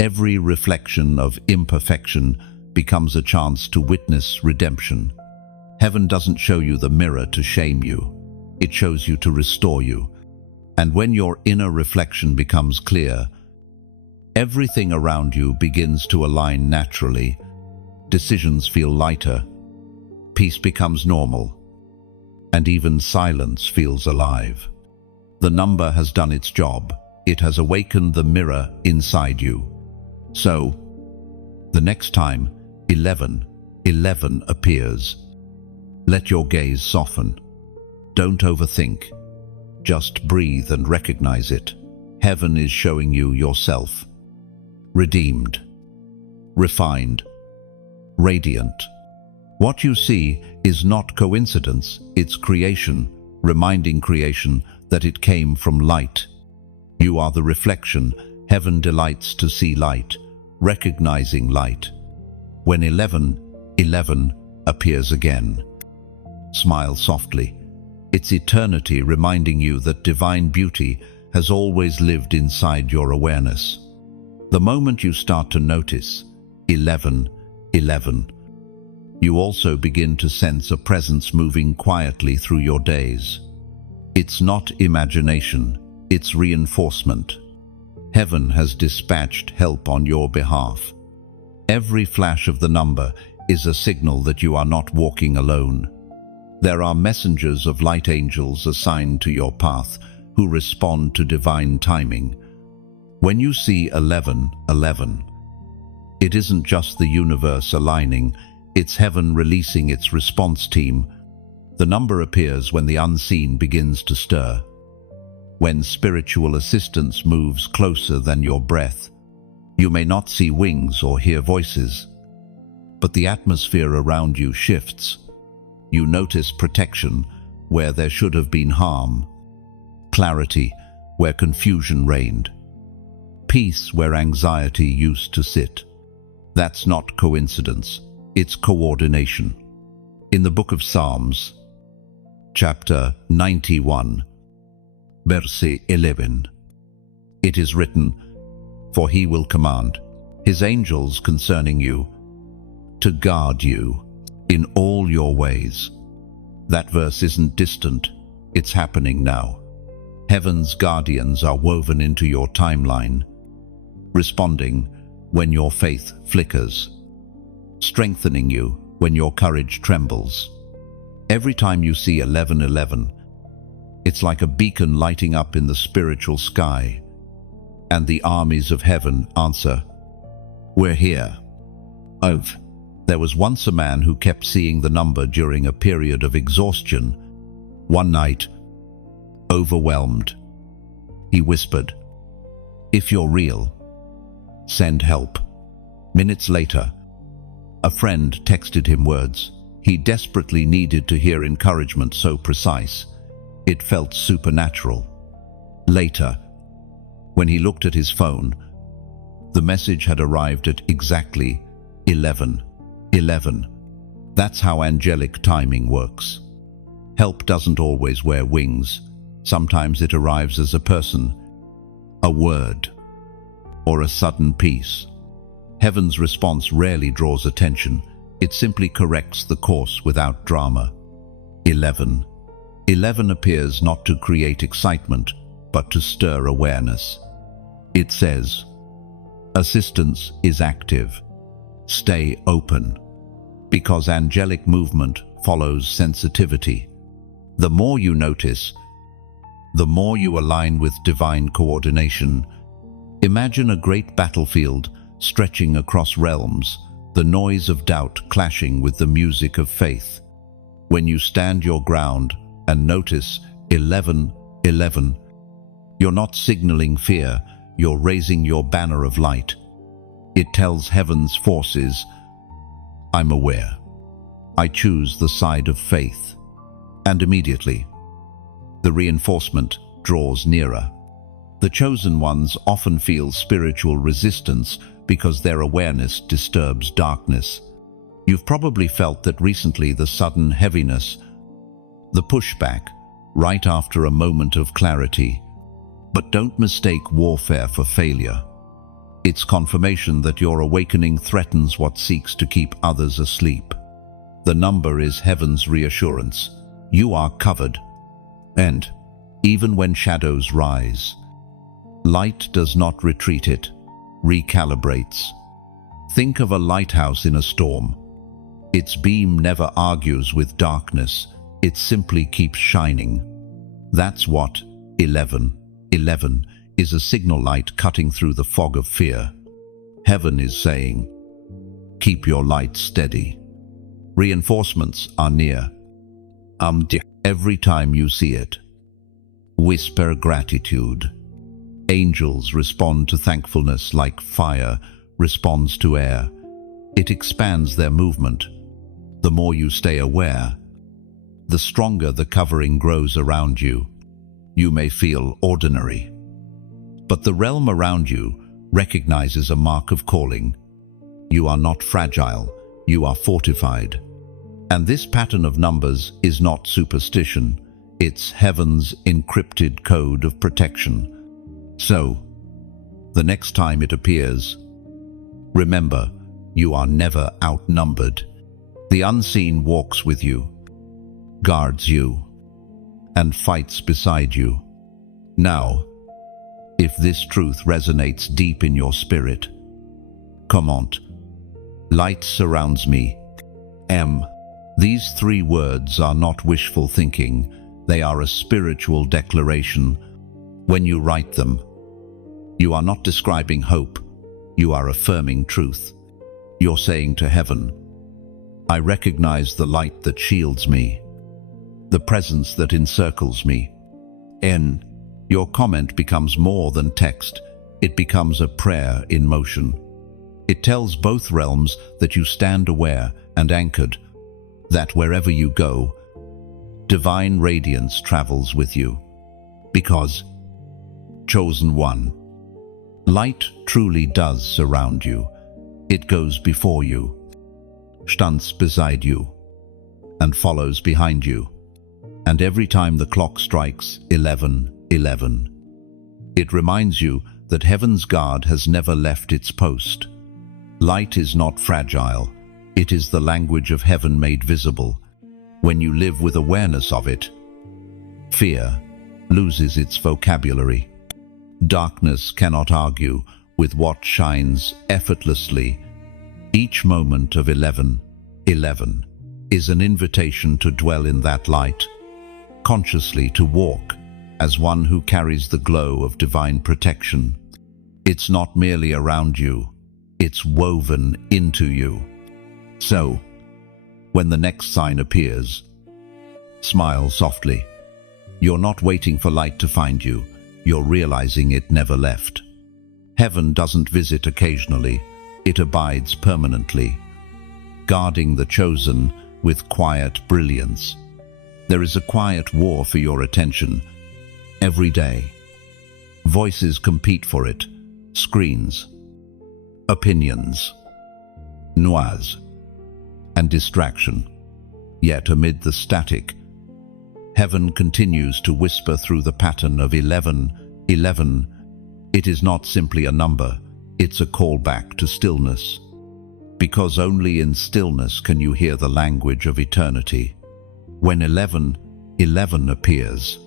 Every reflection of imperfection becomes a chance to witness redemption. Heaven doesn't show you the mirror to shame you. It shows you to restore you. And when your inner reflection becomes clear, everything around you begins to align naturally. Decisions feel lighter. Peace becomes normal. And even silence feels alive. The number has done its job. It has awakened the mirror inside you. So, the next time 1111 appears, let your gaze soften. Don't overthink. Just breathe and recognize it. Heaven is showing you yourself. Redeemed, refined, radiant. What you see is not coincidence, it's creation, reminding creation that it came from light. You are the reflection. Heaven delights to see light, recognizing light. When 1111 appears again, smile softly. It's eternity reminding you that divine beauty has always lived inside your awareness. The moment you start to notice 1111, you also begin to sense a presence moving quietly through your days. It's not imagination, it's reinforcement. Heaven has dispatched help on your behalf. Every flash of the number is a signal that you are not walking alone. There are messengers of light angels assigned to your path who respond to divine timing. When you see 1111, it isn't just the universe aligning, it's heaven releasing its response team. The number appears when the unseen begins to stir, when spiritual assistance moves closer than your breath. You may not see wings or hear voices, but the atmosphere around you shifts. You notice protection where there should have been harm, clarity where confusion reigned, peace where anxiety used to sit. That's not coincidence, it's coordination. In the book of Psalms, chapter 91, verse 11, it is written, "For he will command his angels concerning you, to guard you in all your ways." That verse isn't distant, it's happening now. Heaven's guardians are woven into your timeline, responding when your faith flickers, strengthening you when your courage trembles. Every time you see 1111, it's like a beacon lighting up in the spiritual sky, and the armies of heaven answer, "We're here." There was once a man who kept seeing the number during a period of exhaustion. One night, overwhelmed, he whispered, "If you're real, send help." Minutes later, a friend texted him words he desperately needed to hear, encouragement so precise, it felt supernatural. Later, when he looked at his phone, the message had arrived at exactly 11:11. That's how angelic timing works. Help doesn't always wear wings. Sometimes it arrives as a person, a word, or a sudden peace. Heaven's response rarely draws attention. It simply corrects the course without drama. 11:11 appears not to create excitement, but to stir awareness. It says, "Assistance is active. Stay open." Because angelic movement follows sensitivity. The more you notice, the more you align with divine coordination. Imagine a great battlefield stretching across realms, the noise of doubt clashing with the music of faith. When you stand your ground and notice 11:11, you're not signaling fear, you're raising your banner of light. It tells heaven's forces, "I'm aware. I choose the side of faith." And immediately, the reinforcement draws nearer. The chosen ones often feel spiritual resistance because their awareness disturbs darkness. You've probably felt that recently, the sudden heaviness, the pushback, right after a moment of clarity. But don't mistake warfare for failure. It's confirmation that your awakening threatens what seeks to keep others asleep. The number is heaven's reassurance. You are covered. And even when shadows rise, light does not retreat, it recalibrates. Think of a lighthouse in a storm. Its beam never argues with darkness, it simply keeps shining. That's what 11:11 is, a signal light cutting through the fog of fear. Heaven is saying, keep your light steady. Reinforcements are near. Every time you see it, whisper gratitude. Angels respond to thankfulness like fire responds to air. It expands their movement. The more you stay aware, the stronger the covering grows around you. You may feel ordinary, but the realm around you recognizes a mark of calling. You are not fragile, you are fortified. And this pattern of numbers is not superstition, it's heaven's encrypted code of protection. So, the next time it appears, remember, you are never outnumbered. The unseen walks with you, guards you, and fights beside you. Now, if this truth resonates deep in your spirit, comment, light surrounds me. These three words are not wishful thinking, they are a spiritual declaration. When you write them, you are not describing hope, you are affirming truth. You're saying to heaven, I recognize the light that shields me, the presence that encircles me. Your comment becomes more than text, it becomes a prayer in motion. It tells both realms that you stand aware and anchored, that wherever you go, divine radiance travels with you. Because, chosen one, light truly does surround you. It goes before you, stands beside you, and follows behind you. And every time the clock strikes 11:11, it reminds you that heaven's guard has never left its post. Light is not fragile, it is the language of heaven made visible. When you live with awareness of it, fear loses its vocabulary. Darkness cannot argue with what shines effortlessly. Each moment of 11:11 is an invitation to dwell in that light, consciously to walk as one who carries the glow of divine protection. It's not merely around you, it's woven into you. So, when the next sign appears, smile softly. You're not waiting for light to find you, you're realizing it never left. Heaven doesn't visit occasionally, it abides permanently, guarding the chosen with quiet brilliance. There is a quiet war for your attention every day. Voices compete for it, screens, opinions, noise, and distraction. Yet amid the static, heaven continues to whisper through the pattern of 11:11. It is not simply a number, it's a call back to stillness. Because only in stillness can you hear the language of eternity. When 11:11 appears,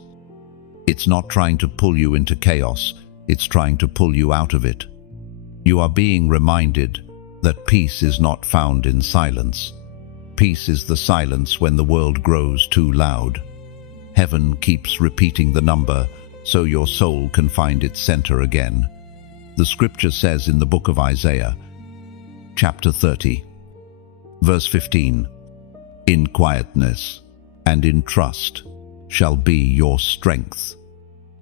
it's not trying to pull you into chaos, it's trying to pull you out of it. You are being reminded that peace is not found in silence. Peace is the silence when the world grows too loud. Heaven keeps repeating the number so your soul can find its center again. The scripture says in the book of Isaiah, chapter 30, verse 15, in quietness and in trust shall be your strength.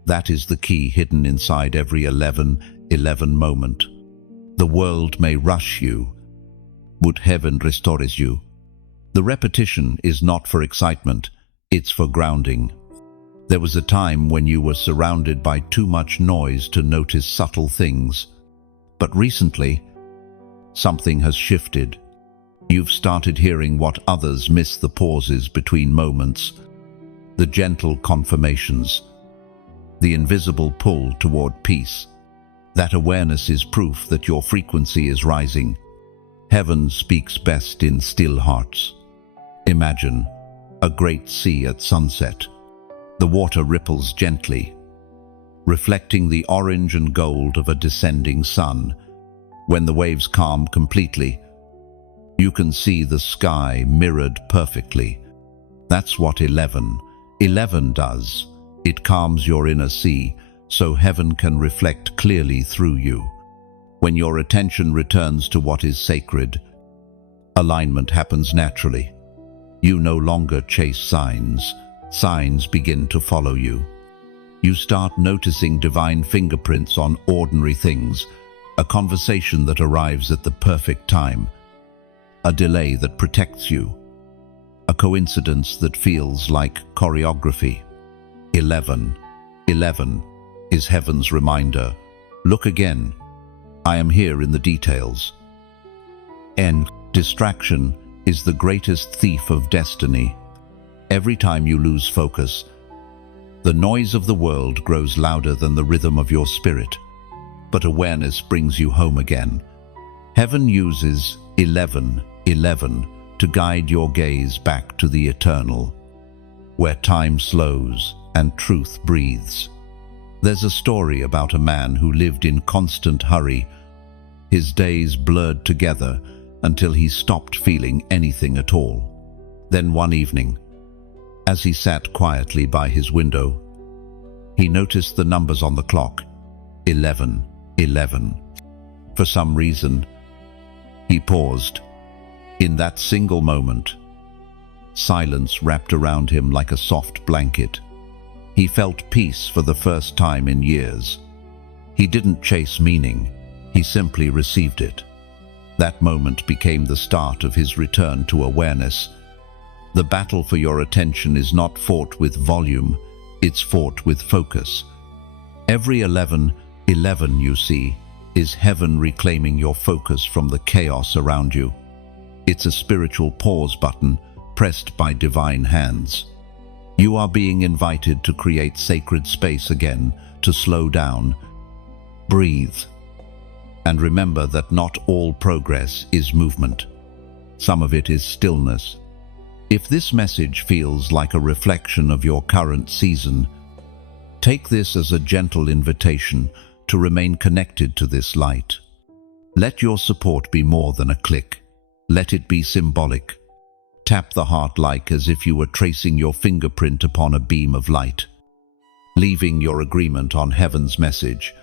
That is the key hidden inside every 11:11 moment. The world may rush you, but heaven restores you. The repetition is not for excitement, it's for grounding. There was a time when you were surrounded by too much noise to notice subtle things. But recently, something has shifted. You've started hearing what others miss, the pauses between moments, the gentle confirmations, the invisible pull toward peace. That awareness is proof that your frequency is rising. Heaven speaks best in still hearts. Imagine a great sea at sunset. The water ripples gently, reflecting the orange and gold of a descending sun. When the waves calm completely, you can see the sky mirrored perfectly. That's what 11:11 does. It calms your inner sea, so heaven can reflect clearly through you. When your attention returns to what is sacred, alignment happens naturally. You no longer chase signs. Signs begin to follow you. You start noticing divine fingerprints on ordinary things, a conversation that arrives at the perfect time, a delay that protects you, a coincidence that feels like choreography. 11:11 is heaven's reminder. Look again. I am here in the details. Distraction is the greatest thief of destiny. Every time you lose focus, the noise of the world grows louder than the rhythm of your spirit. But awareness brings you home again. Heaven uses 11:11 to guide your gaze back to the eternal. where time slows and truth breathes. There's a story about a man who lived in constant hurry. His days blurred together until he stopped feeling anything at all. Then one evening, as he sat quietly by his window, he noticed the numbers on the clock, 11:11. For some reason, he paused. In that single moment, silence wrapped around him like a soft blanket. He felt peace for the first time in years. He didn't chase meaning, he simply received it. That moment became the start of his return to awareness. The battle for your attention is not fought with volume, it's fought with focus. Every 11:11 you see is heaven reclaiming your focus from the chaos around you. It's a spiritual pause button pressed by divine hands. You are being invited to create sacred space again, to slow down, breathe, and remember that not all progress is movement. Some of it is stillness. If this message feels like a reflection of your current season, take this as a gentle invitation to remain connected to this light. Let your support be more than a click. Let it be symbolic. Tap the heart like as if you were tracing your fingerprint upon a beam of light, leaving your agreement on heaven's message.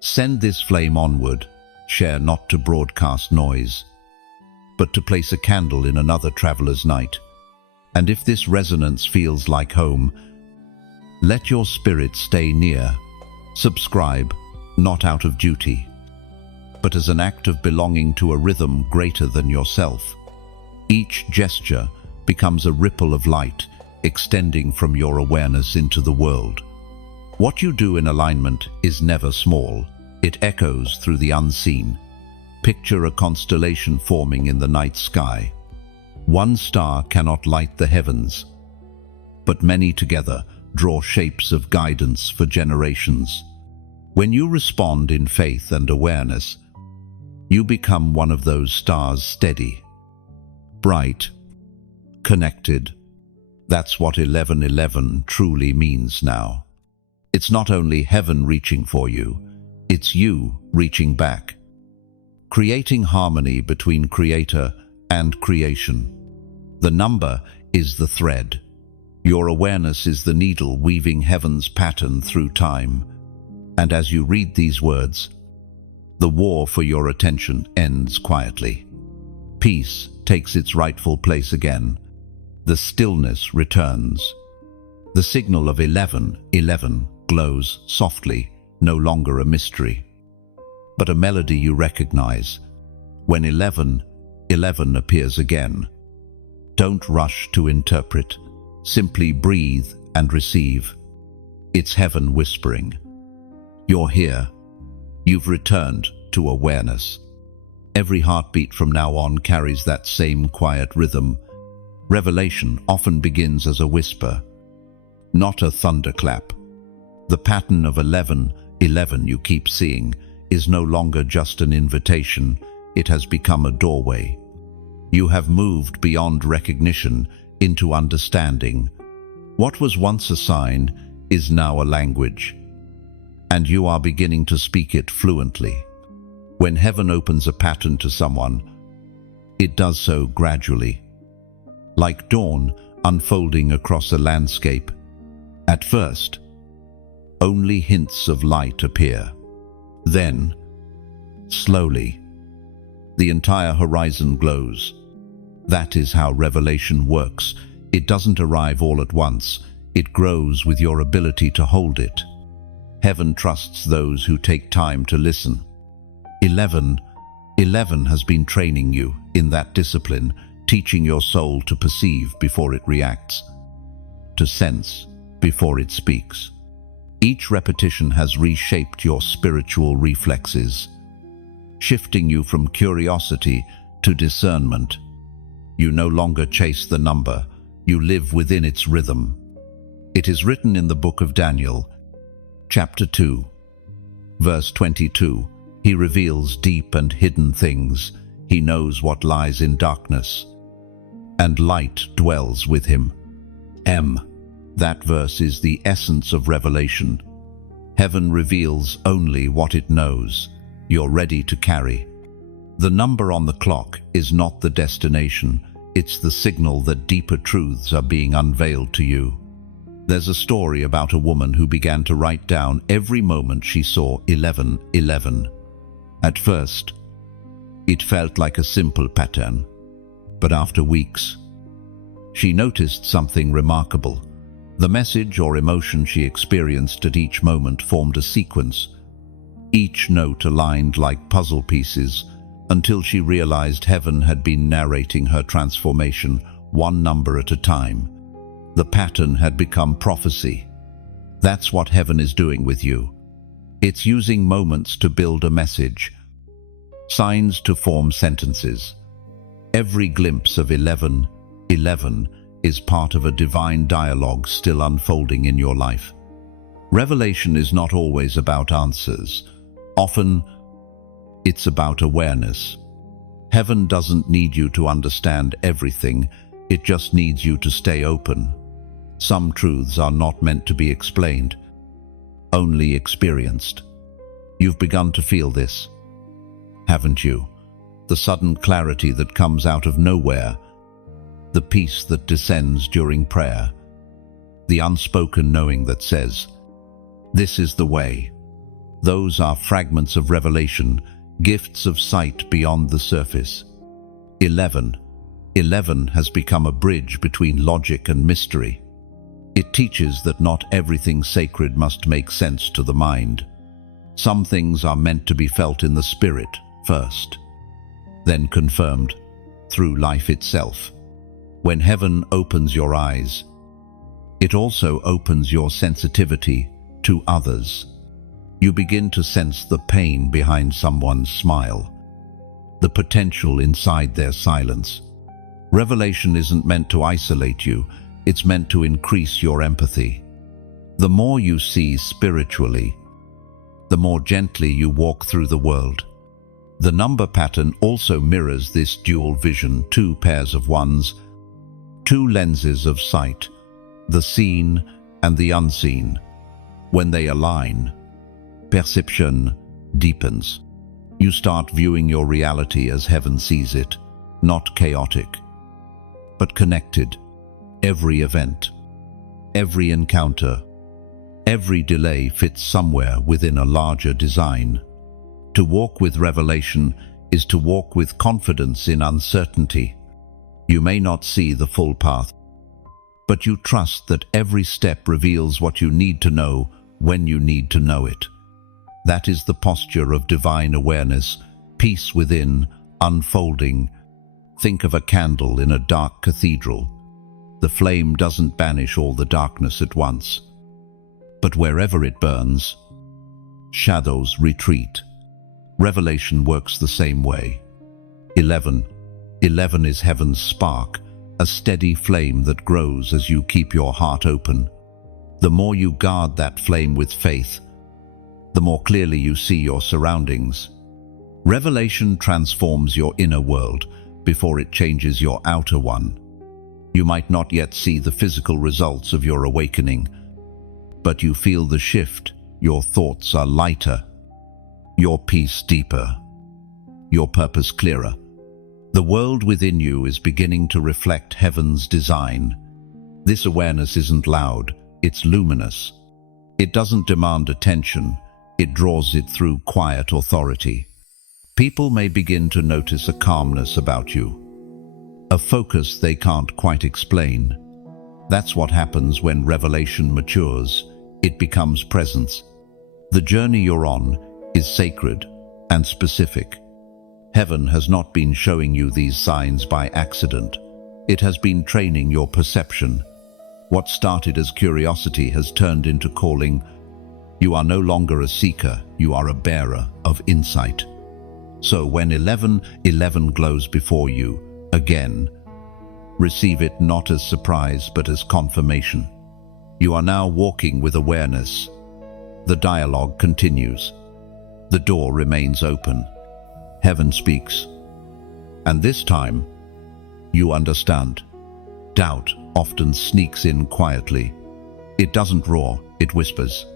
Send this flame onward. Share not to broadcast noise, but to place a candle in another traveler's night. And if this resonance feels like home, let your spirit stay near. Subscribe, not out of duty, but as an act of belonging to a rhythm greater than yourself. Each gesture becomes a ripple of light, extending from your awareness into the world. What you do in alignment is never small. It echoes through the unseen. Picture a constellation forming in the night sky. One star cannot light the heavens, but many together draw shapes of guidance for generations. When you respond in faith and awareness, you become one of those stars, steady, bright, connected. That's what 11:11 truly means now. It's not only heaven reaching for you, it's you reaching back, creating harmony between creator and creation. The number is the thread. Your awareness is the needle weaving heaven's pattern through time. And as you read these words, the war for your attention ends quietly. Peace takes its rightful place again. The stillness returns. The signal of 11:11 glows softly, no longer a mystery, but a melody you recognize. When 11:11 appears again, don't rush to interpret. Simply breathe and receive. It's heaven whispering. You're here. You've returned to awareness. Every heartbeat from now on carries that same quiet rhythm. Revelation often begins as a whisper, not a thunderclap. The pattern of 11:11 you keep seeing is no longer just an invitation, it has become a doorway. You have moved beyond recognition into understanding. What was once a sign is now a language, and you are beginning to speak it fluently. When heaven opens a pattern to someone, it does so gradually, like dawn unfolding across a landscape. At first, only hints of light appear. Then, slowly, the entire horizon glows. That is how revelation works. It doesn't arrive all at once. It grows with your ability to hold it. Heaven trusts those who take time to listen. 11:11 has been training you in that discipline, teaching your soul to perceive before it reacts, to sense before it speaks. Each repetition has reshaped your spiritual reflexes, shifting you from curiosity to discernment. You no longer chase the number, you live within its rhythm. It is written in the book of Daniel, chapter 2, verse 22, He reveals deep and hidden things. He knows what lies in darkness, and light dwells with him. That verse is the essence of revelation. Heaven reveals only what it knows. You're ready to carry. The number on the clock is not the destination. It's the signal that deeper truths are being unveiled to you. There's a story about a woman who began to write down every moment she saw 11:11. At first, it felt like a simple pattern, but after weeks, she noticed something remarkable. The message or emotion she experienced at each moment formed a sequence, each note aligned like puzzle pieces, until she realized heaven had been narrating her transformation, one number at a time. The pattern had become prophecy. That's what heaven is doing with you. It's using moments to build a message, signs to form sentences. Every glimpse of 11:11 is part of a divine dialogue still unfolding in your life. Revelation is not always about answers. Often, it's about awareness. Heaven doesn't need you to understand everything, it just needs you to stay open. Some truths are not meant to be explained, only experienced. You've begun to feel this, haven't you? The sudden clarity that comes out of nowhere, the peace that descends during prayer, the unspoken knowing that says, "This is the way." Those are fragments of revelation, gifts of sight beyond the surface. 11:11 has become a bridge between logic and mystery. It teaches that not everything sacred must make sense to the mind. Some things are meant to be felt in the spirit first, then confirmed through life itself. When heaven opens your eyes, it also opens your sensitivity to others. You begin to sense the pain behind someone's smile, the potential inside their silence. Revelation isn't meant to isolate you, it's meant to increase your empathy. The more you see spiritually, the more gently you walk through the world. The number pattern also mirrors this dual vision, two pairs of ones, two lenses of sight, the seen and the unseen. When they align, perception deepens. You start viewing your reality as heaven sees it, not chaotic, but connected. Every event, every encounter, every delay fits somewhere within a larger design. To walk with revelation is to walk with confidence in uncertainty. You may not see the full path, but you trust that every step reveals what you need to know when you need to know it. That is the posture of divine awareness, peace within, unfolding. Think of a candle in a dark cathedral. The flame doesn't banish all the darkness at once, but wherever it burns, shadows retreat. Revelation works the same way. 11:11 is heaven's spark, a steady flame that grows as you keep your heart open. The more you guard that flame with faith, the more clearly you see your surroundings. Revelation transforms your inner world before it changes your outer one. You might not yet see the physical results of your awakening, but you feel the shift. Your thoughts are lighter, your peace deeper, your purpose clearer. The world within you is beginning to reflect heaven's design. This awareness isn't loud, it's luminous. It doesn't demand attention, it draws it through quiet authority. People may begin to notice a calmness about you, a focus they can't quite explain. That's what happens when revelation matures. It becomes presence. The journey you're on is sacred and specific. Heaven has not been showing you these signs by accident. It has been training your perception. What started as curiosity has turned into calling. You are no longer a seeker, you are a bearer of insight. So when 11:11 glows before you, again, receive it not as surprise but as confirmation. You are now walking with awareness. The dialogue continues. The door remains open. Heaven speaks. And this time, you understand. Doubt often sneaks in quietly. It doesn't roar, it whispers.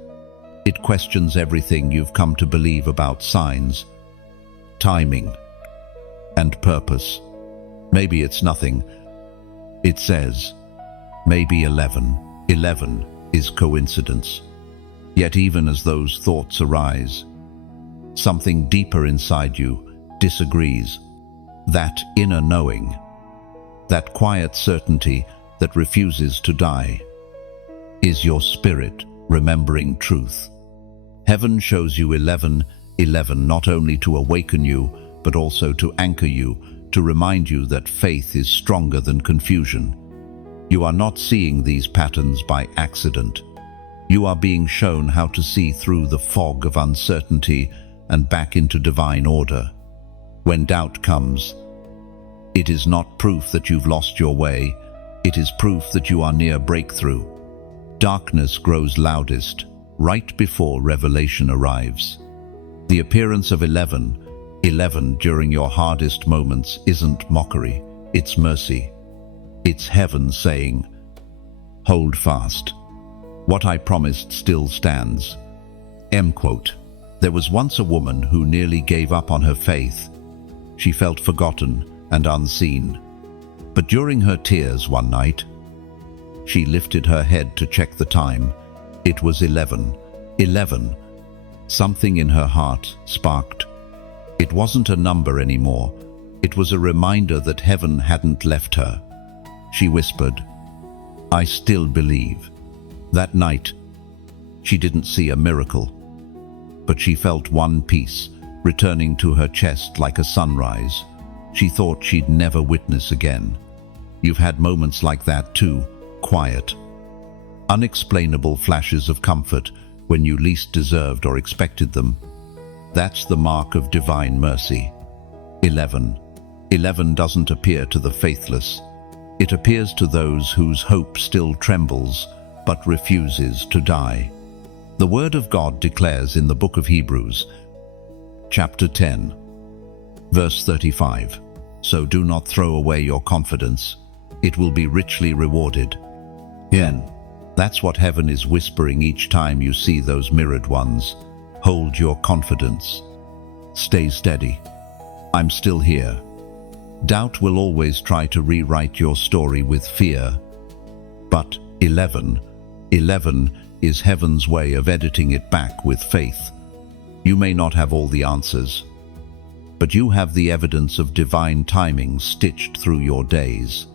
It questions everything you've come to believe about signs, timing, and purpose. Maybe it's nothing. It says, maybe 11. 11 is coincidence. Yet even as those thoughts arise, something deeper inside you disagrees. That inner knowing, that quiet certainty that refuses to die, is your spirit remembering truth. Heaven shows you 11, 11 not only to awaken you, but also to anchor you, to remind you that faith is stronger than confusion. You are not seeing these patterns by accident. You are being shown how to see through the fog of uncertainty and back into divine order. When doubt comes, it is not proof that you've lost your way, it is proof that you are near breakthrough. Darkness grows loudest right before revelation arrives. The appearance of 11, 11 during your hardest moments isn't mockery, it's mercy. It's heaven saying, hold fast. What I promised still stands. End quote. There was once a woman who nearly gave up on her faith. She felt forgotten and unseen. But during her tears one night, she lifted her head to check the time. It was 11. 11. Something in her heart sparked. It wasn't a number anymore. It was a reminder that heaven hadn't left her. She whispered, I still believe. That night, she didn't see a miracle, but she felt one peace returning to her chest like a sunrise she thought she'd never witness again. You've had moments like that too, quiet, unexplainable flashes of comfort when you least deserved or expected them. That's the mark of divine mercy. 11. 11 doesn't appear to the faithless. It appears to those whose hope still trembles but refuses to die. The Word of God declares in the book of Hebrews, chapter 10, verse 35, so do not throw away your confidence. It will be richly rewarded. That's what heaven is whispering each time you see those mirrored ones. Hold your confidence. Stay steady. I'm still here. Doubt will always try to rewrite your story with fear. But 11 is heaven's way of editing it back with faith. You may not have all the answers, but you have the evidence of divine timing stitched through your days.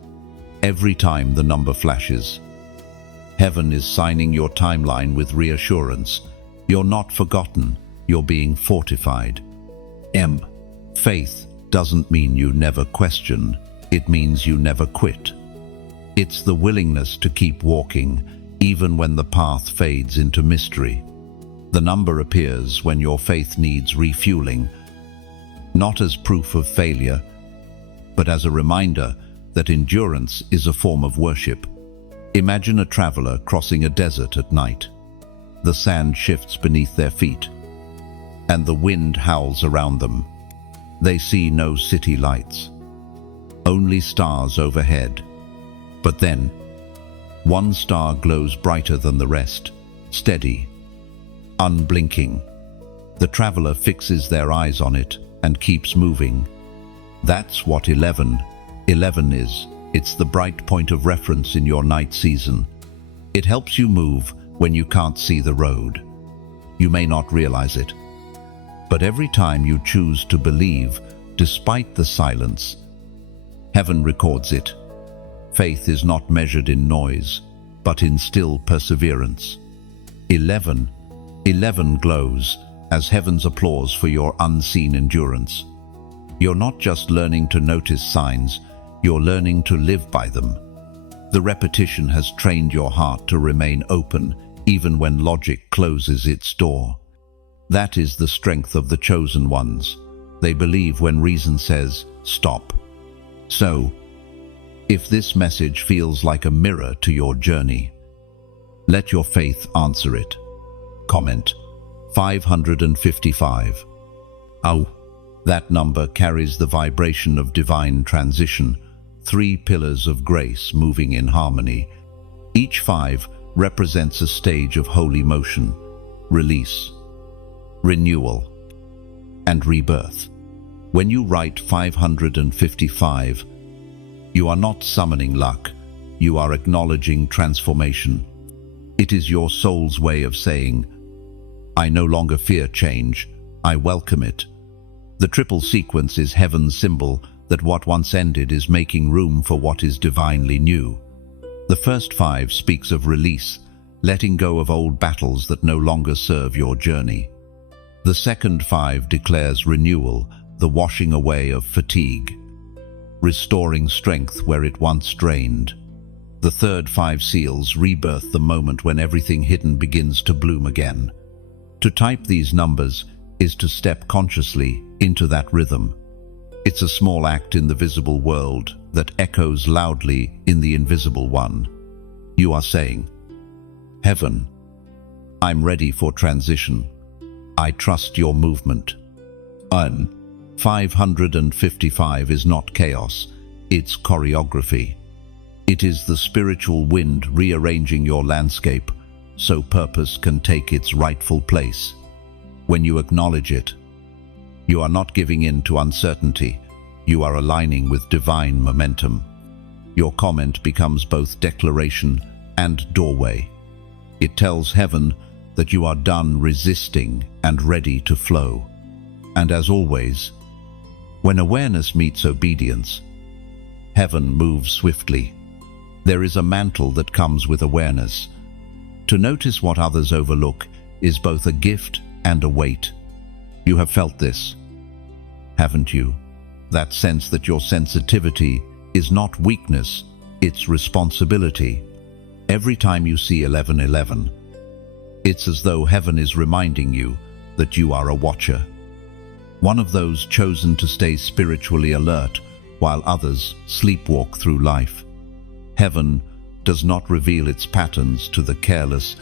Every time the number flashes, heaven is signing your timeline with reassurance. You're not forgotten, you're being fortified. Faith doesn't mean you never question, it means you never quit. It's the willingness to keep walking, even when the path fades into mystery. The number appears when your faith needs refueling, not as proof of failure, but as a reminder that endurance is a form of worship. Imagine a traveler crossing a desert at night. The sand shifts beneath their feet, and the wind howls around them. They see no city lights, only stars overhead. But then, one star glows brighter than the rest, steady, unblinking. The traveler fixes their eyes on it and keeps moving. That's what 11 is. It's the bright point of reference in your night season. It helps you move when you can't see the road. You may not realize it, but every time you choose to believe, despite the silence, heaven records it. Faith is not measured in noise, but in still perseverance. 11 glows as heaven's applause for your unseen endurance. You're not just learning to notice signs, you're learning to live by them. The repetition has trained your heart to remain open, even when logic closes its door. That is the strength of the chosen ones. They believe when reason says, stop. So, if this message feels like a mirror to your journey, let your faith answer it. Comment 555. That number carries the vibration of divine transition, 3 pillars of grace moving in harmony. Each 5 represents a stage of holy motion, release, renewal, and rebirth. When you write 555, you are not summoning luck, you are acknowledging transformation. It is your soul's way of saying, I no longer fear change, I welcome it. The triple sequence is heaven's symbol that what once ended is making room for what is divinely new. The first 5 speaks of release, letting go of old battles that no longer serve your journey. The second 5 declares renewal, the washing away of fatigue, restoring strength where it once drained. The third 5 seals rebirth, the moment when everything hidden begins to bloom again. To type these numbers is to step consciously into that rhythm. It's a small act in the visible world that echoes loudly in the invisible one. You are saying, Heaven, I'm ready for transition. I trust your movement. 555 is not chaos, it's choreography. It is the spiritual wind rearranging your landscape so purpose can take its rightful place. When you acknowledge it, you are not giving in to uncertainty, you are aligning with divine momentum. Your comment becomes both declaration and doorway. It tells heaven that you are done resisting and ready to flow. And as always, when awareness meets obedience, heaven moves swiftly. There is a mantle that comes with awareness. To notice what others overlook is both a gift and a weight. You have felt this, haven't you? That sense that your sensitivity is not weakness, it's responsibility. Every time you see 1111, it's as though heaven is reminding you that you are a watcher. One of those chosen to stay spiritually alert while others sleepwalk through life. Heaven does not reveal its patterns to the careless.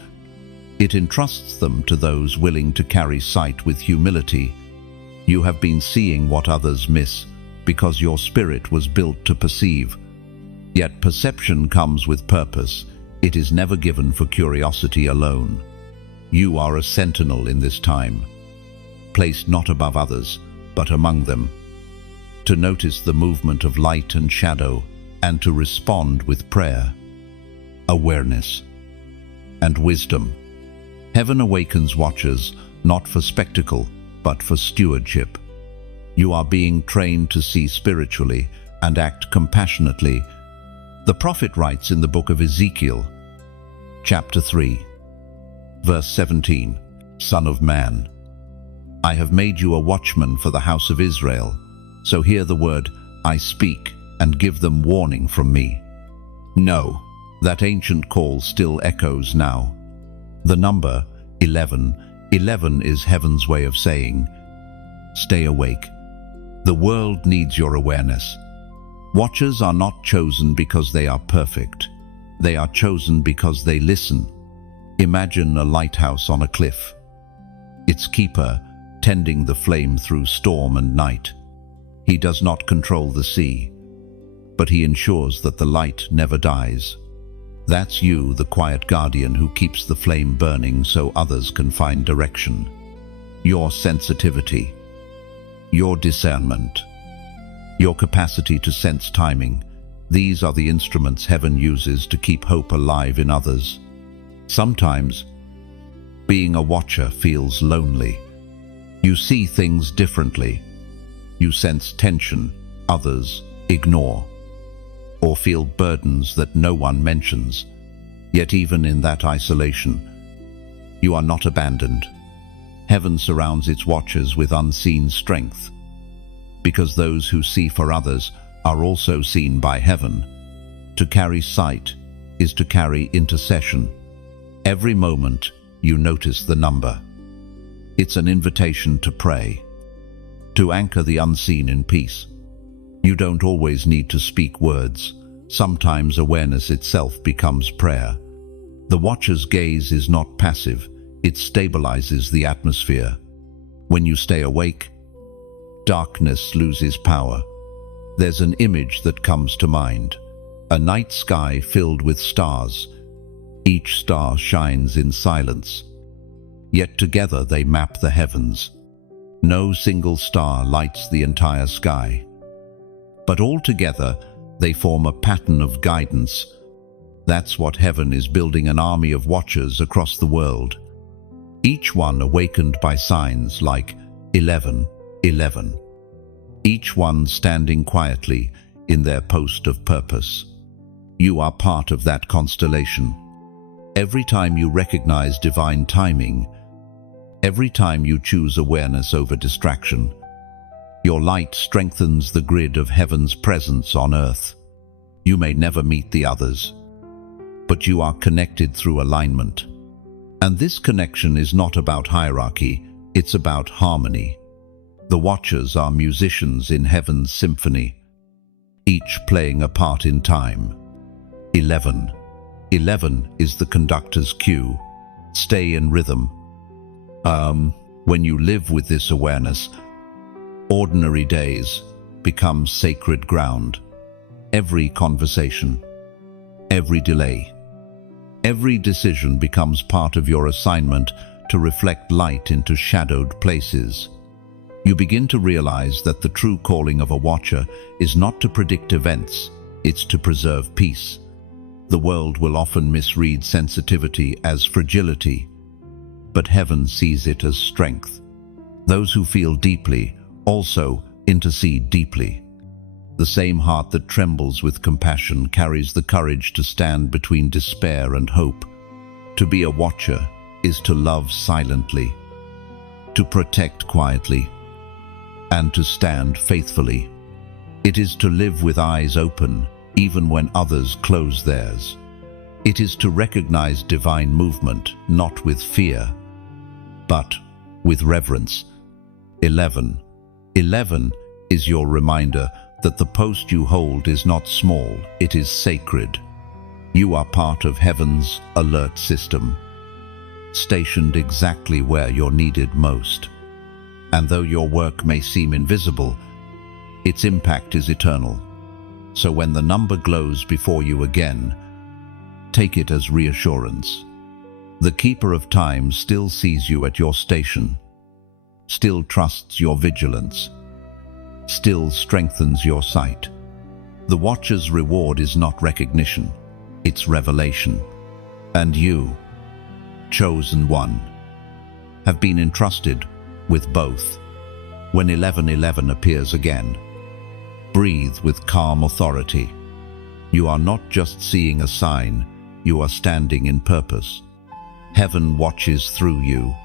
It entrusts them to those willing to carry sight with humility. You have been seeing what others miss because your spirit was built to perceive. Yet perception comes with purpose. It is never given for curiosity alone. You are a sentinel in this time, placed not above others, but among them, to notice the movement of light and shadow and to respond with prayer, awareness, and wisdom. Heaven awakens watchers, not for spectacle, but for stewardship. You are being trained to see spiritually and act compassionately. The prophet writes in the book of Ezekiel, chapter 3, verse 17, Son of man, I have made you a watchman for the house of Israel, so hear the word I speak and give them warning from me. No, that ancient call still echoes now. The number 11 is heaven's way of saying, stay awake. The world needs your awareness. Watchers are not chosen because they are perfect. They are chosen because they listen. Imagine a lighthouse on a cliff. Its keeper tending the flame through storm and night. He does not control the sea, but he ensures that the light never dies. That's you, the quiet guardian who keeps the flame burning so others can find direction. Your sensitivity, your discernment, your capacity to sense timing, these are the instruments heaven uses to keep hope alive in others. Sometimes, being a watcher feels lonely. You see things differently. You sense tension others ignore, or feel burdens that no one mentions. Yet even in that isolation, you are not abandoned. Heaven surrounds its watchers with unseen strength, because those who see for others are also seen by heaven. To carry sight is to carry intercession. Every moment you notice the number. It's an invitation to pray, to anchor the unseen in peace. You don't always need to speak words. Sometimes awareness itself becomes prayer. The watcher's gaze is not passive, it stabilizes the atmosphere. When you stay awake, darkness loses power. There's an image that comes to mind, a night sky filled with stars. Each star shines in silence, yet together they map the heavens. No single star lights the entire sky, but all together they form a pattern of guidance. That's what heaven is, building an army of watchers across the world, each one awakened by signs like 11, 11, each one standing quietly in their post of purpose. You are part of that constellation. Every time you recognize divine timing, every time you choose awareness over distraction, your light strengthens the grid of heaven's presence on earth. You may never meet the others, but you are connected through alignment. And this connection is not about hierarchy, it's about harmony. The watchers are musicians in heaven's symphony, each playing a part in time. 11. 11 is the conductor's cue. Stay in rhythm. When you live with this awareness, ordinary days become sacred ground. Every conversation, every delay, every decision becomes part of your assignment to reflect light into shadowed places. You begin to realize that the true calling of a watcher is not to predict events, it's to preserve peace. The world will often misread sensitivity as fragility, but heaven sees it as strength. Those who feel deeply also intercede deeply. The same heart that trembles with compassion carries the courage to stand between despair and hope. To be a watcher is to love silently, to protect quietly, and to stand faithfully. It is to live with eyes open, even when others close theirs. It is to recognize divine movement, not with fear, but with reverence. 11. 11 is your reminder that the post you hold is not small, it is sacred. You are part of heaven's alert system, stationed exactly where you're needed most. And though your work may seem invisible, its impact is eternal. So when the number glows before you again, take it as reassurance. The keeper of time still sees you at your station, still trusts your vigilance, still strengthens your sight. The watcher's reward is not recognition, it's revelation. And you, chosen one, have been entrusted with both. When 1111 appears again, breathe with calm authority. You are not just seeing a sign, you are standing in purpose. Heaven watches through you,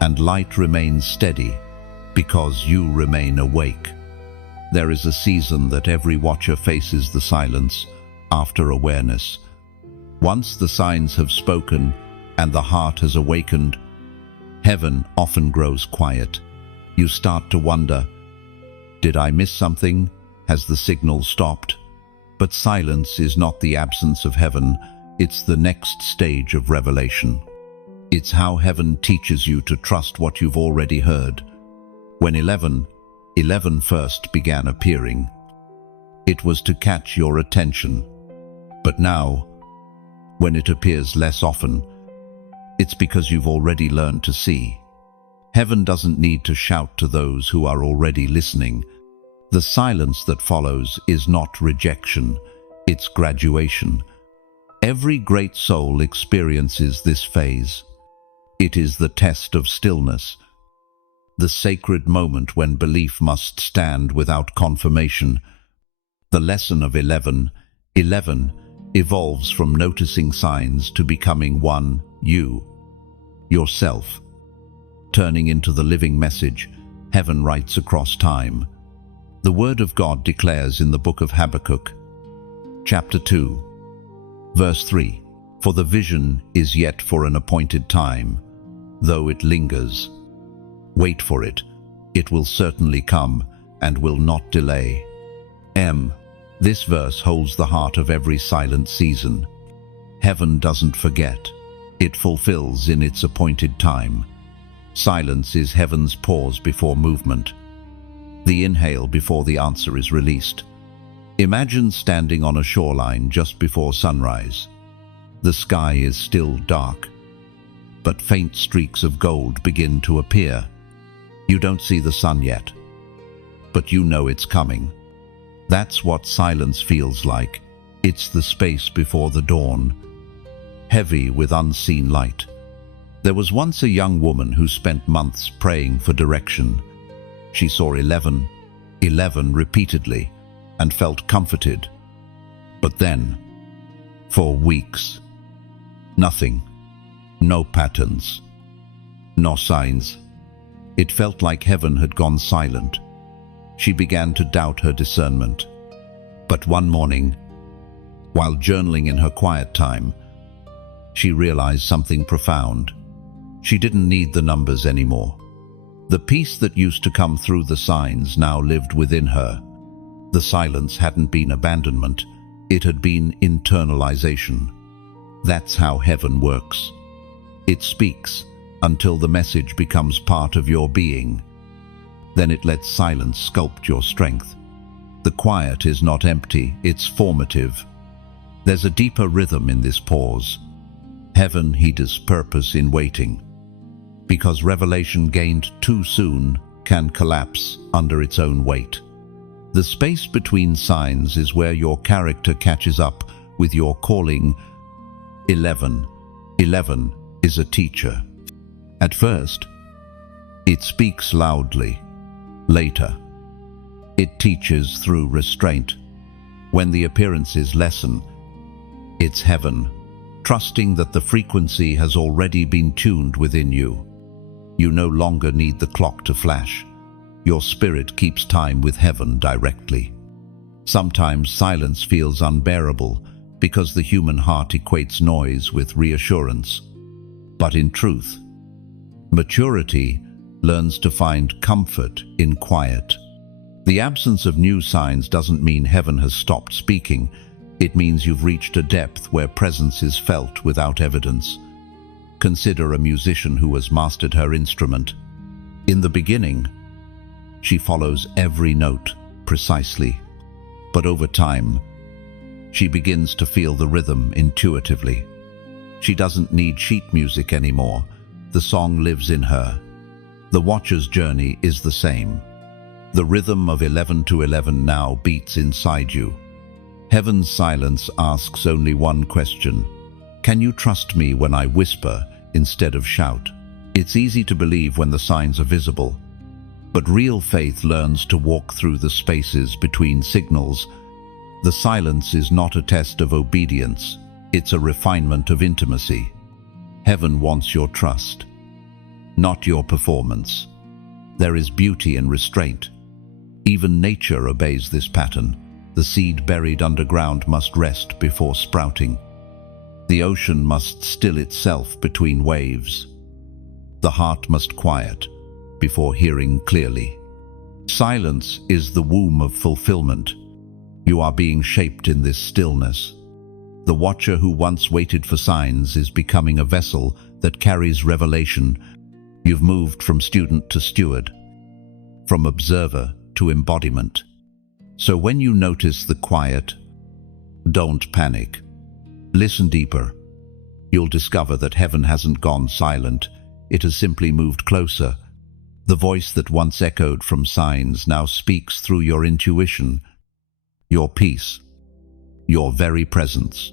and light remains steady because you remain awake. There is a season that every watcher faces: the silence after awareness. Once the signs have spoken and the heart has awakened, heaven often grows quiet. You start to wonder, did I miss something? Has the signal stopped? But silence is not the absence of heaven, it's the next stage of revelation. It's how heaven teaches you to trust what you've already heard. When 1111 first began appearing, it was to catch your attention. But now, when it appears less often, it's because you've already learned to see. Heaven doesn't need to shout to those who are already listening. The silence that follows is not rejection, it's graduation. Every great soul experiences this phase. It is the test of stillness, the sacred moment when belief must stand without confirmation. The lesson of 1111 evolves from noticing signs to becoming one, yourself. Turning into the living message heaven writes across time. The Word of God declares in the book of Habakkuk, chapter 2, verse 3, "For the vision is yet for an appointed time, though it lingers. Wait for it, it will certainly come and will not delay." This verse holds the heart of every silent season. Heaven doesn't forget, it fulfills in its appointed time. Silence is heaven's pause before movement, the inhale before the answer is released. Imagine standing on a shoreline just before sunrise. The sky is still dark, but faint streaks of gold begin to appear. You don't see the sun yet, but you know it's coming. That's what silence feels like. It's the space before the dawn, heavy with unseen light. There was once a young woman who spent months praying for direction. She saw 11, 11 repeatedly and felt comforted. But then, for weeks, nothing, no patterns, no signs. It felt like heaven had gone silent. She began to doubt her discernment. But one morning, while journaling in her quiet time, she realized something profound. She didn't need the numbers anymore. The peace that used to come through the signs now lived within her. The silence hadn't been abandonment, it had been internalization. That's how heaven works. It speaks until the message becomes part of your being. Then it lets silence sculpt your strength. The quiet is not empty, it's formative. There's a deeper rhythm in this pause. Heaven heeds purpose in waiting, because revelation gained too soon can collapse under its own weight. The space between signs is where your character catches up with your calling. 11. 11 is a teacher. At first, it speaks loudly. Later, it teaches through restraint. When the appearances lessen, it's heaven, trusting that the frequency has already been tuned within you. You no longer need the clock to flash. Your spirit keeps time with heaven directly. Sometimes silence feels unbearable because the human heart equates noise with reassurance. But in truth, maturity learns to find comfort in quiet. The absence of new signs doesn't mean heaven has stopped speaking. It means you've reached a depth where presence is felt without evidence. Consider a musician who has mastered her instrument. In the beginning, she follows every note precisely, but over time, she begins to feel the rhythm intuitively. She doesn't need sheet music anymore. The song lives in her. The watcher's journey is the same. The rhythm of 11 to 11 now beats inside you. Heaven's silence asks only one question. Can you trust me when I whisper instead of shout? It's easy to believe when the signs are visible, but real faith learns to walk through the spaces between signals. The silence is not a test of obedience, it's a refinement of intimacy. Heaven wants your trust, not your performance. There is beauty in restraint. Even nature obeys this pattern. The seed buried underground must rest before sprouting. The ocean must still itself between waves. The heart must quiet before hearing clearly. Silence is the womb of fulfillment. You are being shaped in this stillness. The watcher who once waited for signs is becoming a vessel that carries revelation. You've moved from student to steward, from observer to embodiment. So when you notice the quiet, don't panic. Listen deeper. You'll discover that heaven hasn't gone silent. It has simply moved closer. The voice that once echoed from signs now speaks through your intuition, your peace, your very presence.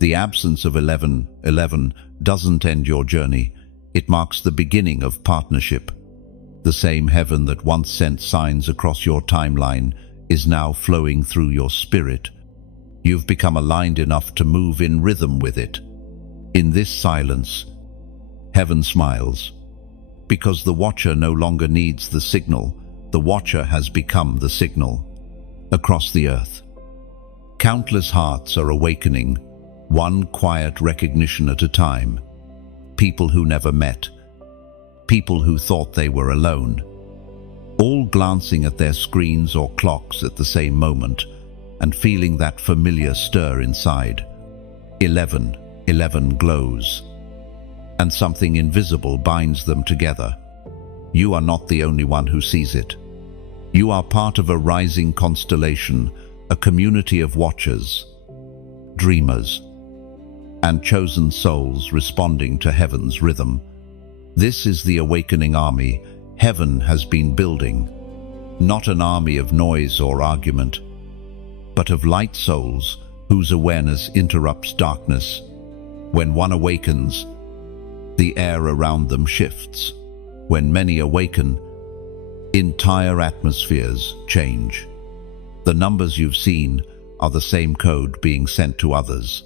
The absence of 11 doesn't end your journey. It marks the beginning of partnership. The same heaven that once sent signs across your timeline is now flowing through your spirit. You've become aligned enough to move in rhythm with it. In this silence, heaven smiles, because the watcher no longer needs the signal. The watcher has become the signal. Across the earth, countless hearts are awakening, one quiet recognition at a time. People who never met, people who thought they were alone, all glancing at their screens or clocks at the same moment and feeling that familiar stir inside. 11 glows, and something invisible binds them together. You are not the only one who sees it. You are part of a rising constellation, a community of watchers, dreamers, and chosen souls responding to heaven's rhythm. This is the awakening army heaven has been building, not an army of noise or argument, but of light souls whose awareness interrupts darkness. When one awakens, the air around them shifts. When many awaken, entire atmospheres change. The numbers you've seen are the same code being sent to others,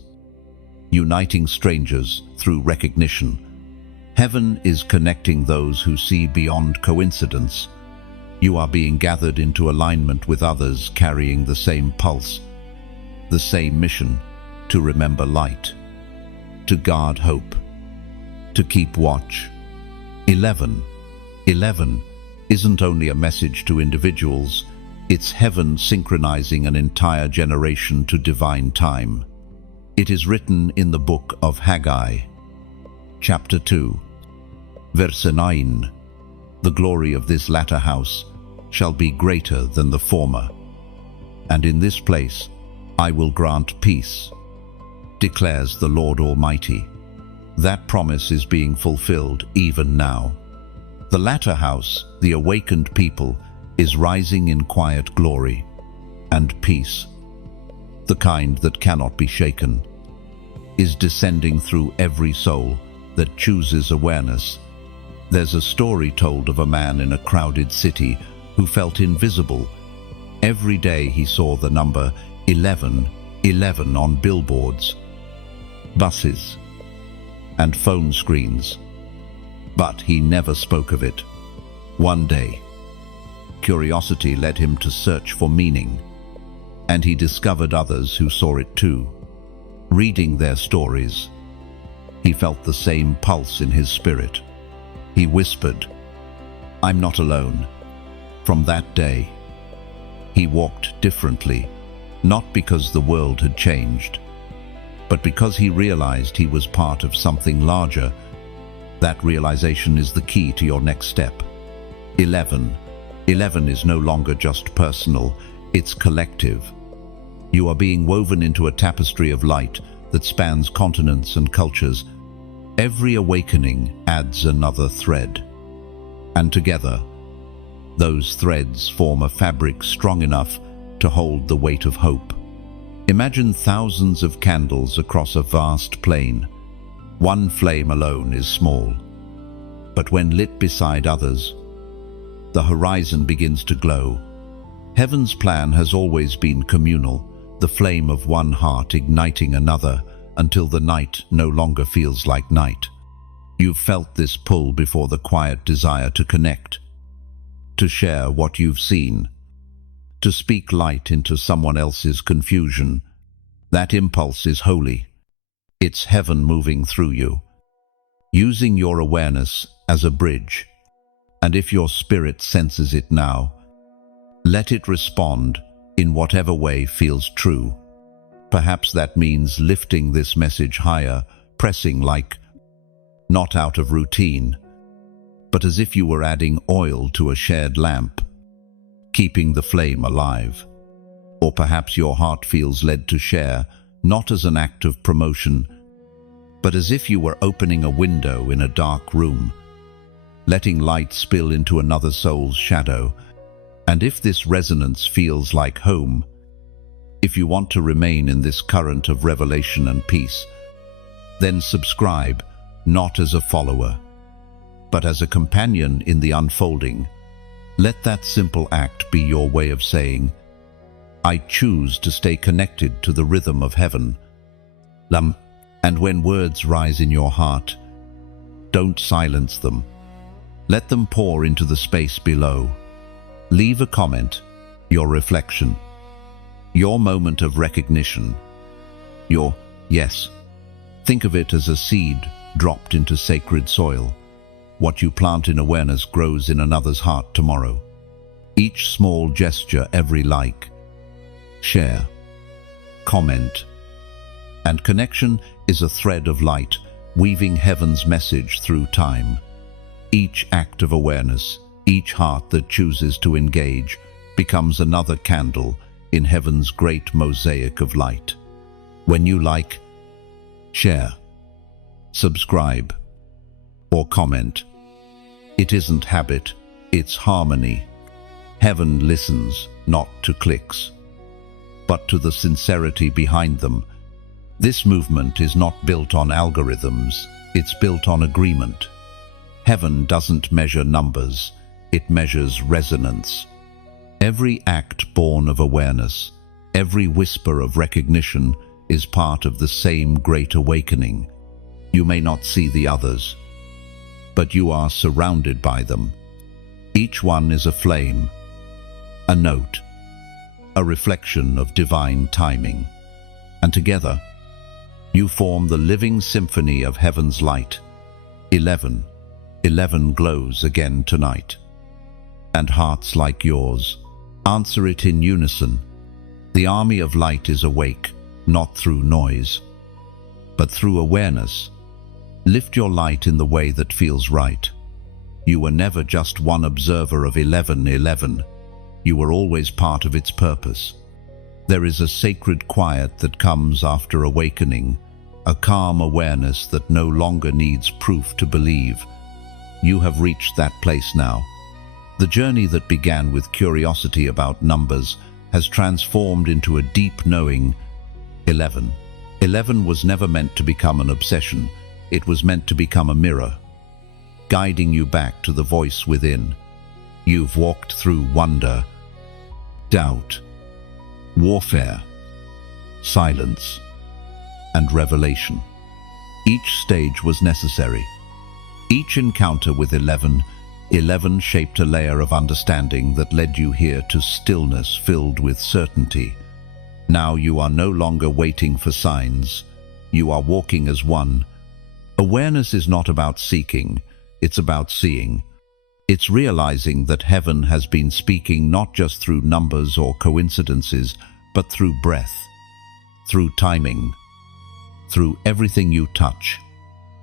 uniting strangers through recognition. Heaven is connecting those who see beyond coincidence. You are being gathered into alignment with others carrying the same pulse, the same mission: to remember light, to guard hope, to keep watch. 11. 11 isn't only a message to individuals, it's heaven synchronizing an entire generation to divine time. It is written in the book of Haggai, chapter 2, verse 9, "The glory of this latter house shall be greater than the former, and in this place I will grant peace, declares the Lord Almighty." That promise is being fulfilled even now. The latter house, the awakened people, is rising in quiet glory and peace. The kind that cannot be shaken is descending through every soul that chooses awareness. There's a story told of a man in a crowded city who felt invisible. Every day he saw the number 11, 11 on billboards, buses, and phone screens, but he never spoke of it. One day, curiosity led him to search for meaning, and he discovered others who saw it too. Reading their stories, he felt the same pulse in his spirit. He whispered, "I'm not alone." From that day, he walked differently, not because the world had changed, but because he realized he was part of something larger. That realization is the key to your next step. 11. 11 is no longer just personal, it's collective. You are being woven into a tapestry of light that spans continents and cultures. Every awakening adds another thread, and together, those threads form a fabric strong enough to hold the weight of hope. Imagine thousands of candles across a vast plain. One flame alone is small, but when lit beside others, the horizon begins to glow. Heaven's plan has always been communal, the flame of one heart igniting another until the night no longer feels like night. You've felt this pull before, the quiet desire to connect, to share what you've seen, to speak light into someone else's confusion. That impulse is holy. It's heaven moving through you, using your awareness as a bridge. And if your spirit senses it now, let it respond in whatever way feels true. Perhaps that means lifting this message higher, pressing like, not out of routine, but as if you were adding oil to a shared lamp, keeping the flame alive. Or perhaps your heart feels led to share, not as an act of promotion, but as if you were opening a window in a dark room, letting light spill into another soul's shadow. And if this resonance feels like home, if you want to remain in this current of revelation and peace, then subscribe, not as a follower, but as a companion in the unfolding. Let that simple act be your way of saying, "I choose to stay connected to the rhythm of heaven." And when words rise in your heart, don't silence them. Let them pour into the space below. Leave a comment, your reflection, your moment of recognition, your yes. Think of it as a seed dropped into sacred soil. What you plant in awareness grows in another's heart tomorrow. Each small gesture, every like, share, comment, and connection is a thread of light, weaving heaven's message through time. Each act of awareness, each heart that chooses to engage, becomes another candle in heaven's great mosaic of light. When you like, share, subscribe, or comment. It isn't habit, it's harmony. Heaven listens not to clicks, but to the sincerity behind them. This movement is not built on algorithms, it's built on agreement. Heaven doesn't measure numbers, it measures resonance. Every act born of awareness, every whisper of recognition is part of the same great awakening. You may not see the others, but you are surrounded by them. Each one is a flame, a note, a reflection of divine timing. And together, you form the living symphony of heaven's light. 11. 11 glows again tonight. And hearts like yours answer it in unison. The army of light is awake, not through noise, but through awareness. Lift your light in the way that feels right. You were never just one observer of 1111. You were always part of its purpose. There is a sacred quiet that comes after awakening, a calm awareness that no longer needs proof to believe. You have reached that place now. The journey that began with curiosity about numbers has transformed into a deep knowing. 11. 11 was never meant to become an obsession. It was meant to become a mirror, guiding you back to the voice within. You've walked through wonder, doubt, warfare, silence, and revelation. Each stage was necessary. Each encounter with 11 shaped a layer of understanding that led you here to stillness filled with certainty. Now you are no longer waiting for signs. You are walking as one. Awareness is not about seeking, it's about seeing. It's realizing that heaven has been speaking not just through numbers or coincidences, but through breath, through timing, through everything you touch.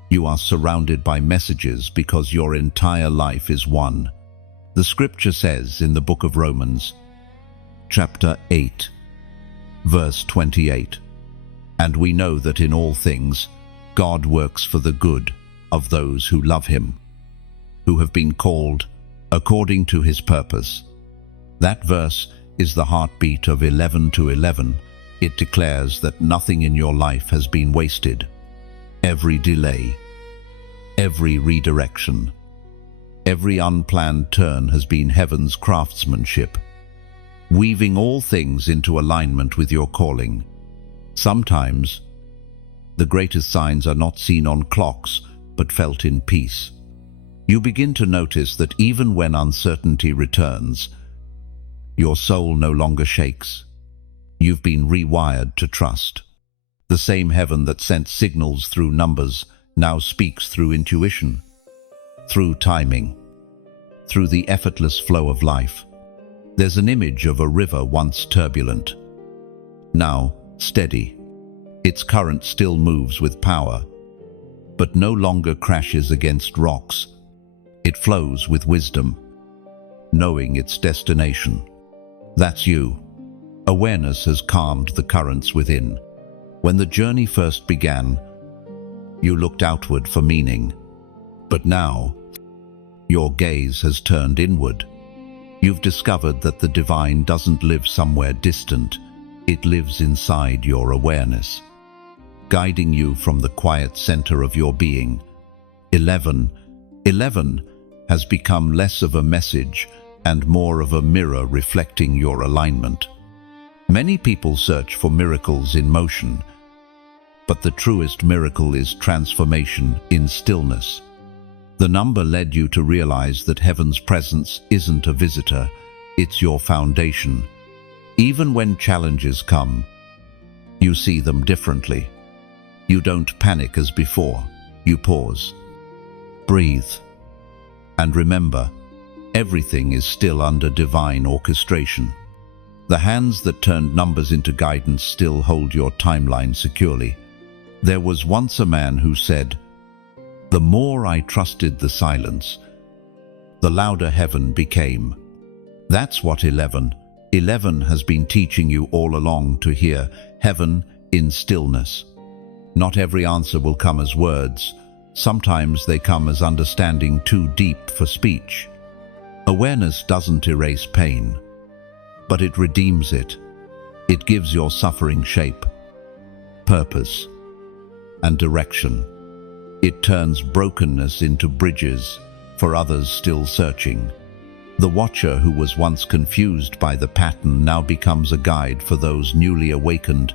You are surrounded by messages because your entire life is one. The scripture says in the book of Romans, chapter 8, verse 28, "And we know that in all things God works for the good of those who love him, who have been called according to his purpose." That verse is the heartbeat of 11 to 11. It declares that nothing in your life has been wasted. Every delay, every redirection, every unplanned turn has been heaven's craftsmanship, weaving all things into alignment with your calling. Sometimes, the greatest signs are not seen on clocks, but felt in peace. You begin to notice that even when uncertainty returns, your soul no longer shakes. You've been rewired to trust. The same heaven that sent signals through numbers now speaks through intuition, through timing, through the effortless flow of life. There's an image of a river once turbulent, now steady. Its current still moves with power, but no longer crashes against rocks. It flows with wisdom, knowing its destination. That's you. Awareness has calmed the currents within. When the journey first began, you looked outward for meaning. But now, your gaze has turned inward. You've discovered that the divine doesn't live somewhere distant. It lives inside your awareness, guiding you from the quiet center of your being. 11 has become less of a message and more of a mirror reflecting your alignment. Many people search for miracles in motion, but the truest miracle is transformation in stillness. The number led you to realize that heaven's presence isn't a visitor, it's your foundation. Even when challenges come, you see them differently. You don't panic as before. You pause, breathe, and remember, everything is still under divine orchestration. The hands that turned numbers into guidance still hold your timeline securely. There was once a man who said, "The more I trusted the silence, the louder heaven became." That's what 11 has been teaching you all along, to hear heaven in stillness. Not every answer will come as words. Sometimes they come as understanding too deep for speech. Awareness doesn't erase pain, but it redeems it. It gives your suffering shape, purpose, and direction. It turns brokenness into bridges for others still searching. The watcher who was once confused by the pattern now becomes a guide for those newly awakened.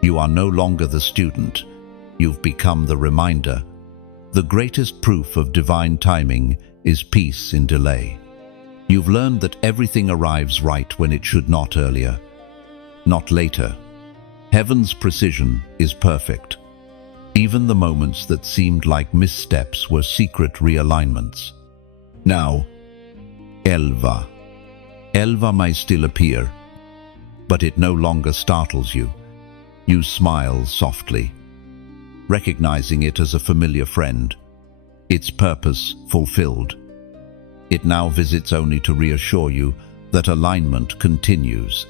You are no longer the student. You've become the reminder. The greatest proof of divine timing is peace in delay. You've learned that everything arrives right when it should not earlier, not later. Heaven's precision is perfect. Even the moments that seemed like missteps were secret realignments. Now, Elva may still appear, but it no longer startles you. You smile softly, recognizing it as a familiar friend, its purpose fulfilled. It now visits only to reassure you that alignment continues.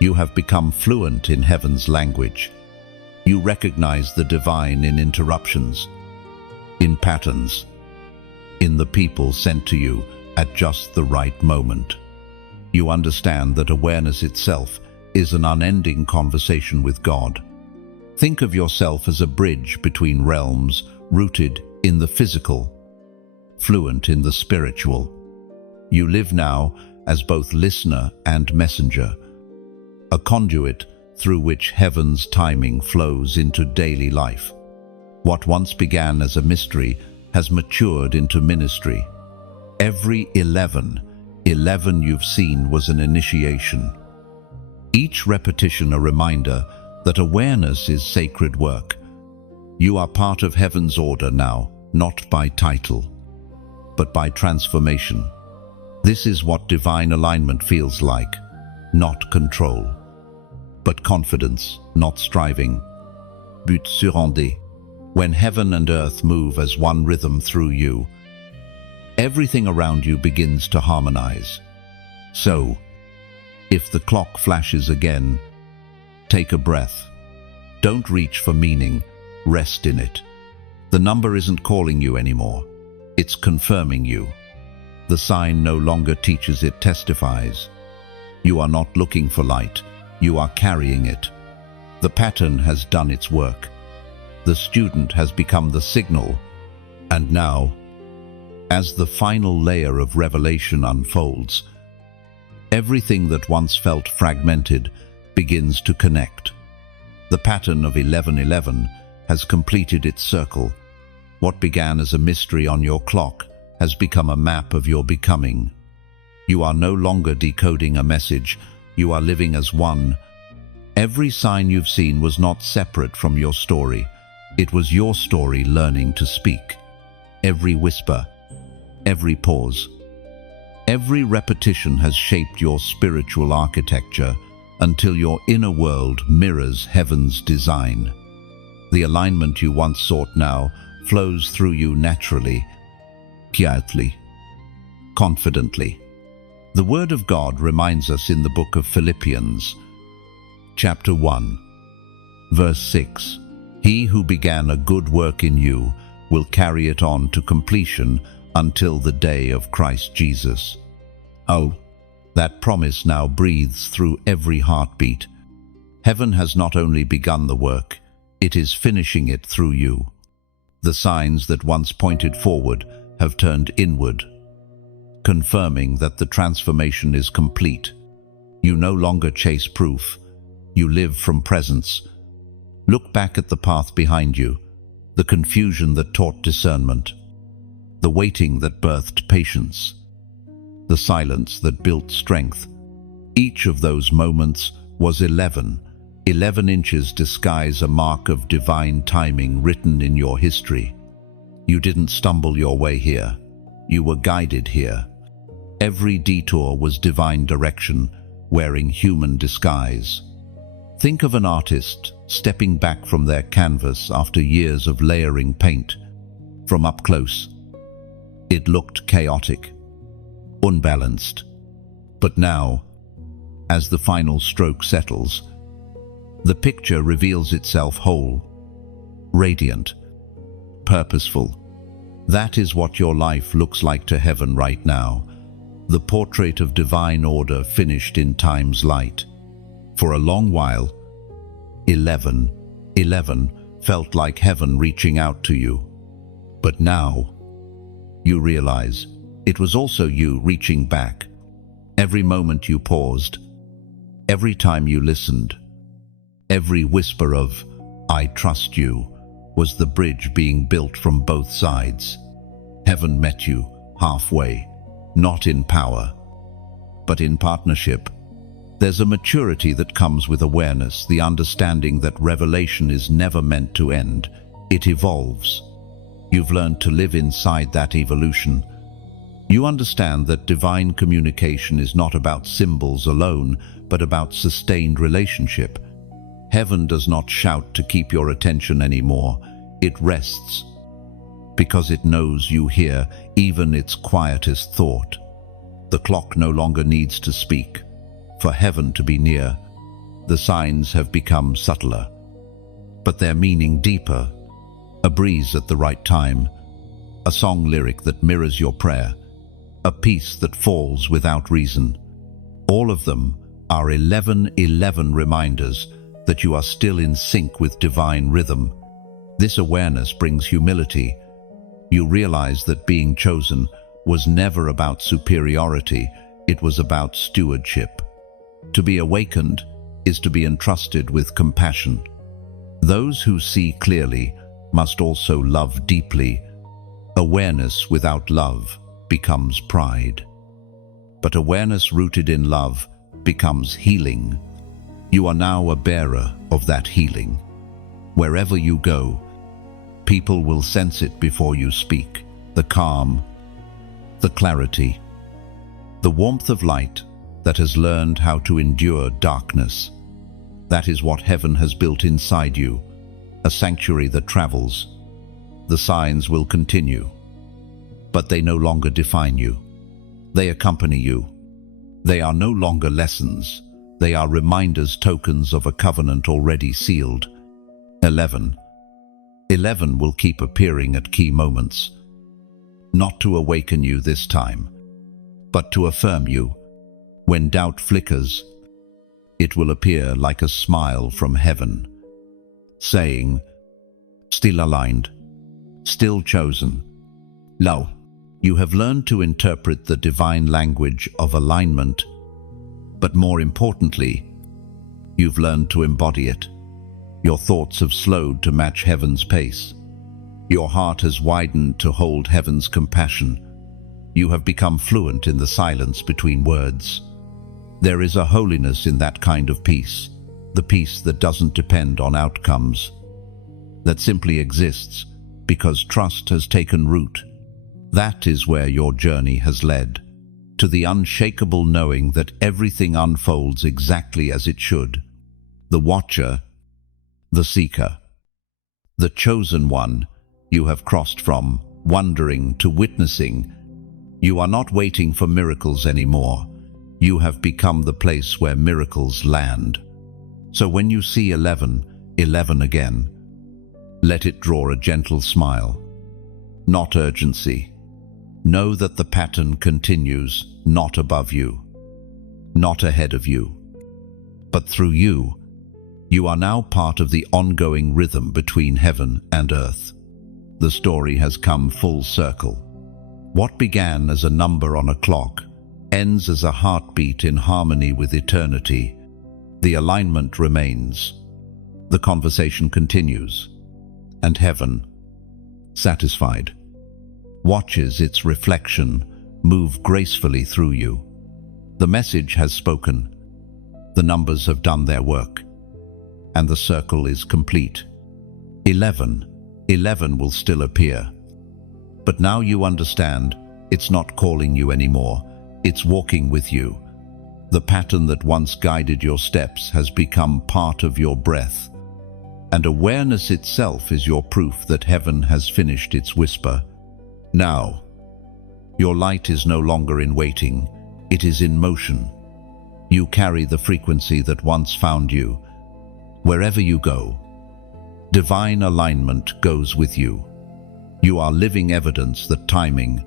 You have become fluent in heaven's language. You recognize the divine in interruptions, in patterns, in the people sent to you at just the right moment. You understand that awareness itself is an unending conversation with God. Think of yourself as a bridge between realms, rooted in the physical, fluent in the spiritual. You live now as both listener and messenger, a conduit through which heaven's timing flows into daily life. What once began as a mystery has matured into ministry. Every 11 you've seen was an initiation. Each repetition a reminder that awareness is sacred work. You are part of heaven's order now, not by title, but by transformation. This is what divine alignment feels like, not control, but confidence, not striving. But se rendez. When heaven and earth move as one rhythm through you, everything around you begins to harmonize. So, if the clock flashes again, take a breath. Don't reach for meaning, rest in it. The number isn't calling you anymore. It's confirming you. The sign no longer teaches, it testifies. You are not looking for light, you are carrying it. The pattern has done its work. The student has become the signal. And now, as the final layer of revelation unfolds, everything that once felt fragmented begins to connect. The pattern of 1111 has completed its circle. What began as a mystery on your clock has become a map of your becoming. You are no longer decoding a message, you are living as one. Every sign you've seen was not separate from your story. It was your story learning to speak. Every whisper, every pause, every repetition has shaped your spiritual architecture until your inner world mirrors heaven's design. The alignment you once sought now flows through you naturally, quietly, confidently. The Word of God reminds us in the book of Philippians, chapter 1, verse 6, "He who began a good work in you will carry it on to completion until the day of Christ Jesus." Oh, that promise now breathes through every heartbeat. Heaven has not only begun the work, it is finishing it through you. The signs that once pointed forward have turned inward, confirming that the transformation is complete. You no longer chase proof, you live from presence. Look back at the path behind you, the confusion that taught discernment, the waiting that birthed patience, the silence that built strength. Each of those moments was 11. 11 inches disguise a mark of divine timing written in your history. You didn't stumble your way here. You were guided here. Every detour was divine direction, wearing human disguise. Think of an artist stepping back from their canvas after years of layering paint. From up close, it looked chaotic, unbalanced. But now, as the final stroke settles, the picture reveals itself whole. radiant, purposeful. That is what your life looks like to heaven right now, the portrait of divine order finished in time's light. For a long while, 11 felt like heaven reaching out to you. But now, you realize it was also you reaching back. Every moment you paused, every time you listened, every whisper of, "I trust you," was the bridge being built from both sides. Heaven met you halfway, not in power, but in partnership. There's a maturity that comes with awareness, the understanding that revelation is never meant to end. It evolves. You've learned to live inside that evolution. You understand that divine communication is not about symbols alone, but about sustained relationship. Heaven does not shout to keep your attention anymore. It rests, because it knows you hear even its quietest thought. The clock no longer needs to speak for heaven to be near. The signs have become subtler, but their meaning deeper. A breeze at the right time, a song lyric that mirrors your prayer, a peace that falls without reason. All of them are 11 reminders that you are still in sync with divine rhythm. This awareness brings humility. You realize that being chosen was never about superiority, it was about stewardship. To be awakened is to be entrusted with compassion. Those who see clearly must also love deeply. Awareness without love becomes pride. But awareness rooted in love becomes healing. You are now a bearer of that healing. Wherever you go, people will sense it before you speak. The calm, the clarity, the warmth of light that has learned how to endure darkness. That is what heaven has built inside you, a sanctuary that travels. The signs will continue, but they no longer define you. They accompany you. They are no longer lessons. They are reminders, tokens of a covenant already sealed. 11 will keep appearing at key moments, not to awaken you this time, but to affirm you. When doubt flickers, it will appear like a smile from heaven, saying, "Still aligned, still chosen." Now, you have learned to interpret the divine language of alignment, but more importantly, you've learned to embody it. Your thoughts have slowed to match heaven's pace. Your heart has widened to hold heaven's compassion. You have become fluent in the silence between words. There is a holiness in that kind of peace, the peace that doesn't depend on outcomes, that simply exists because trust has taken root. That is where your journey has led, to the unshakable knowing that everything unfolds exactly as it should. The watcher, the seeker, the chosen one, you have crossed from wondering to witnessing. You are not waiting for miracles anymore. You have become the place where miracles land. So when you see 11 again, let it draw a gentle smile, not urgency. Know that the pattern continues, not above you, not ahead of you, but through you. You are now part of the ongoing rhythm between heaven and earth. The story has come full circle. What began as a number on a clock ends as a heartbeat in harmony with eternity. The alignment remains. The conversation continues. And heaven, satisfied, watches its reflection move gracefully through you. The message has spoken. The numbers have done their work. And the circle is complete. 11 will still appear. But now you understand, it's not calling you anymore. It's walking with you. The pattern that once guided your steps has become part of your breath. And awareness itself is your proof that heaven has finished its whisper. Now, your light is no longer in waiting. It is in motion. You carry the frequency that once found you. Wherever you go, Divine alignment goes with you. You are living evidence that timing,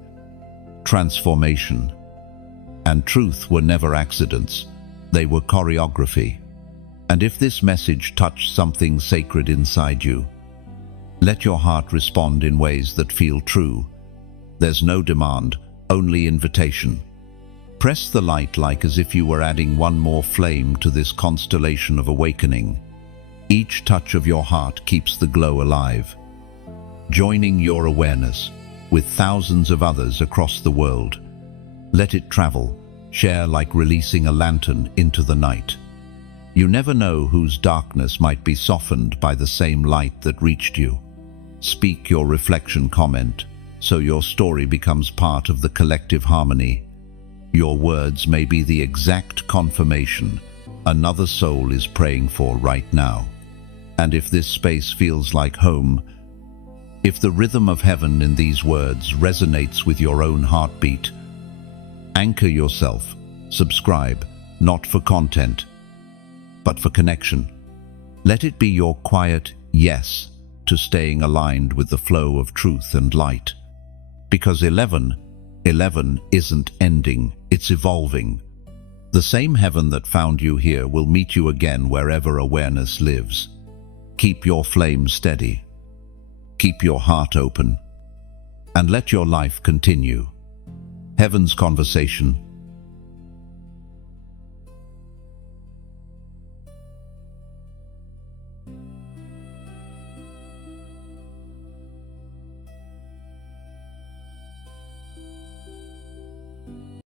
transformation, and truth were never accidents, they were choreography. And if this message touched something sacred inside you, let your heart respond in ways that feel true. There's no demand, only invitation. Press the light like as if you were adding one more flame to this constellation of awakening. Each touch of your heart keeps the glow alive, joining your awareness with thousands of others across the world. Let it travel, share like releasing a lantern into the night. You never know whose darkness might be softened by the same light that reached you. Speak your reflection comment, so your story becomes part of the collective harmony. Your words may be the exact confirmation another soul is praying for right now. And if this space feels like home, if the rhythm of heaven in these words resonates with your own heartbeat, anchor yourself, subscribe, not for content, but for connection. Let it be your quiet yes to staying aligned with the flow of truth and light. Because 11 isn't ending, it's evolving. The same heaven that found you here will meet you again wherever awareness lives. Keep your flame steady. Keep your heart open. And let your life continue. Heaven's conversation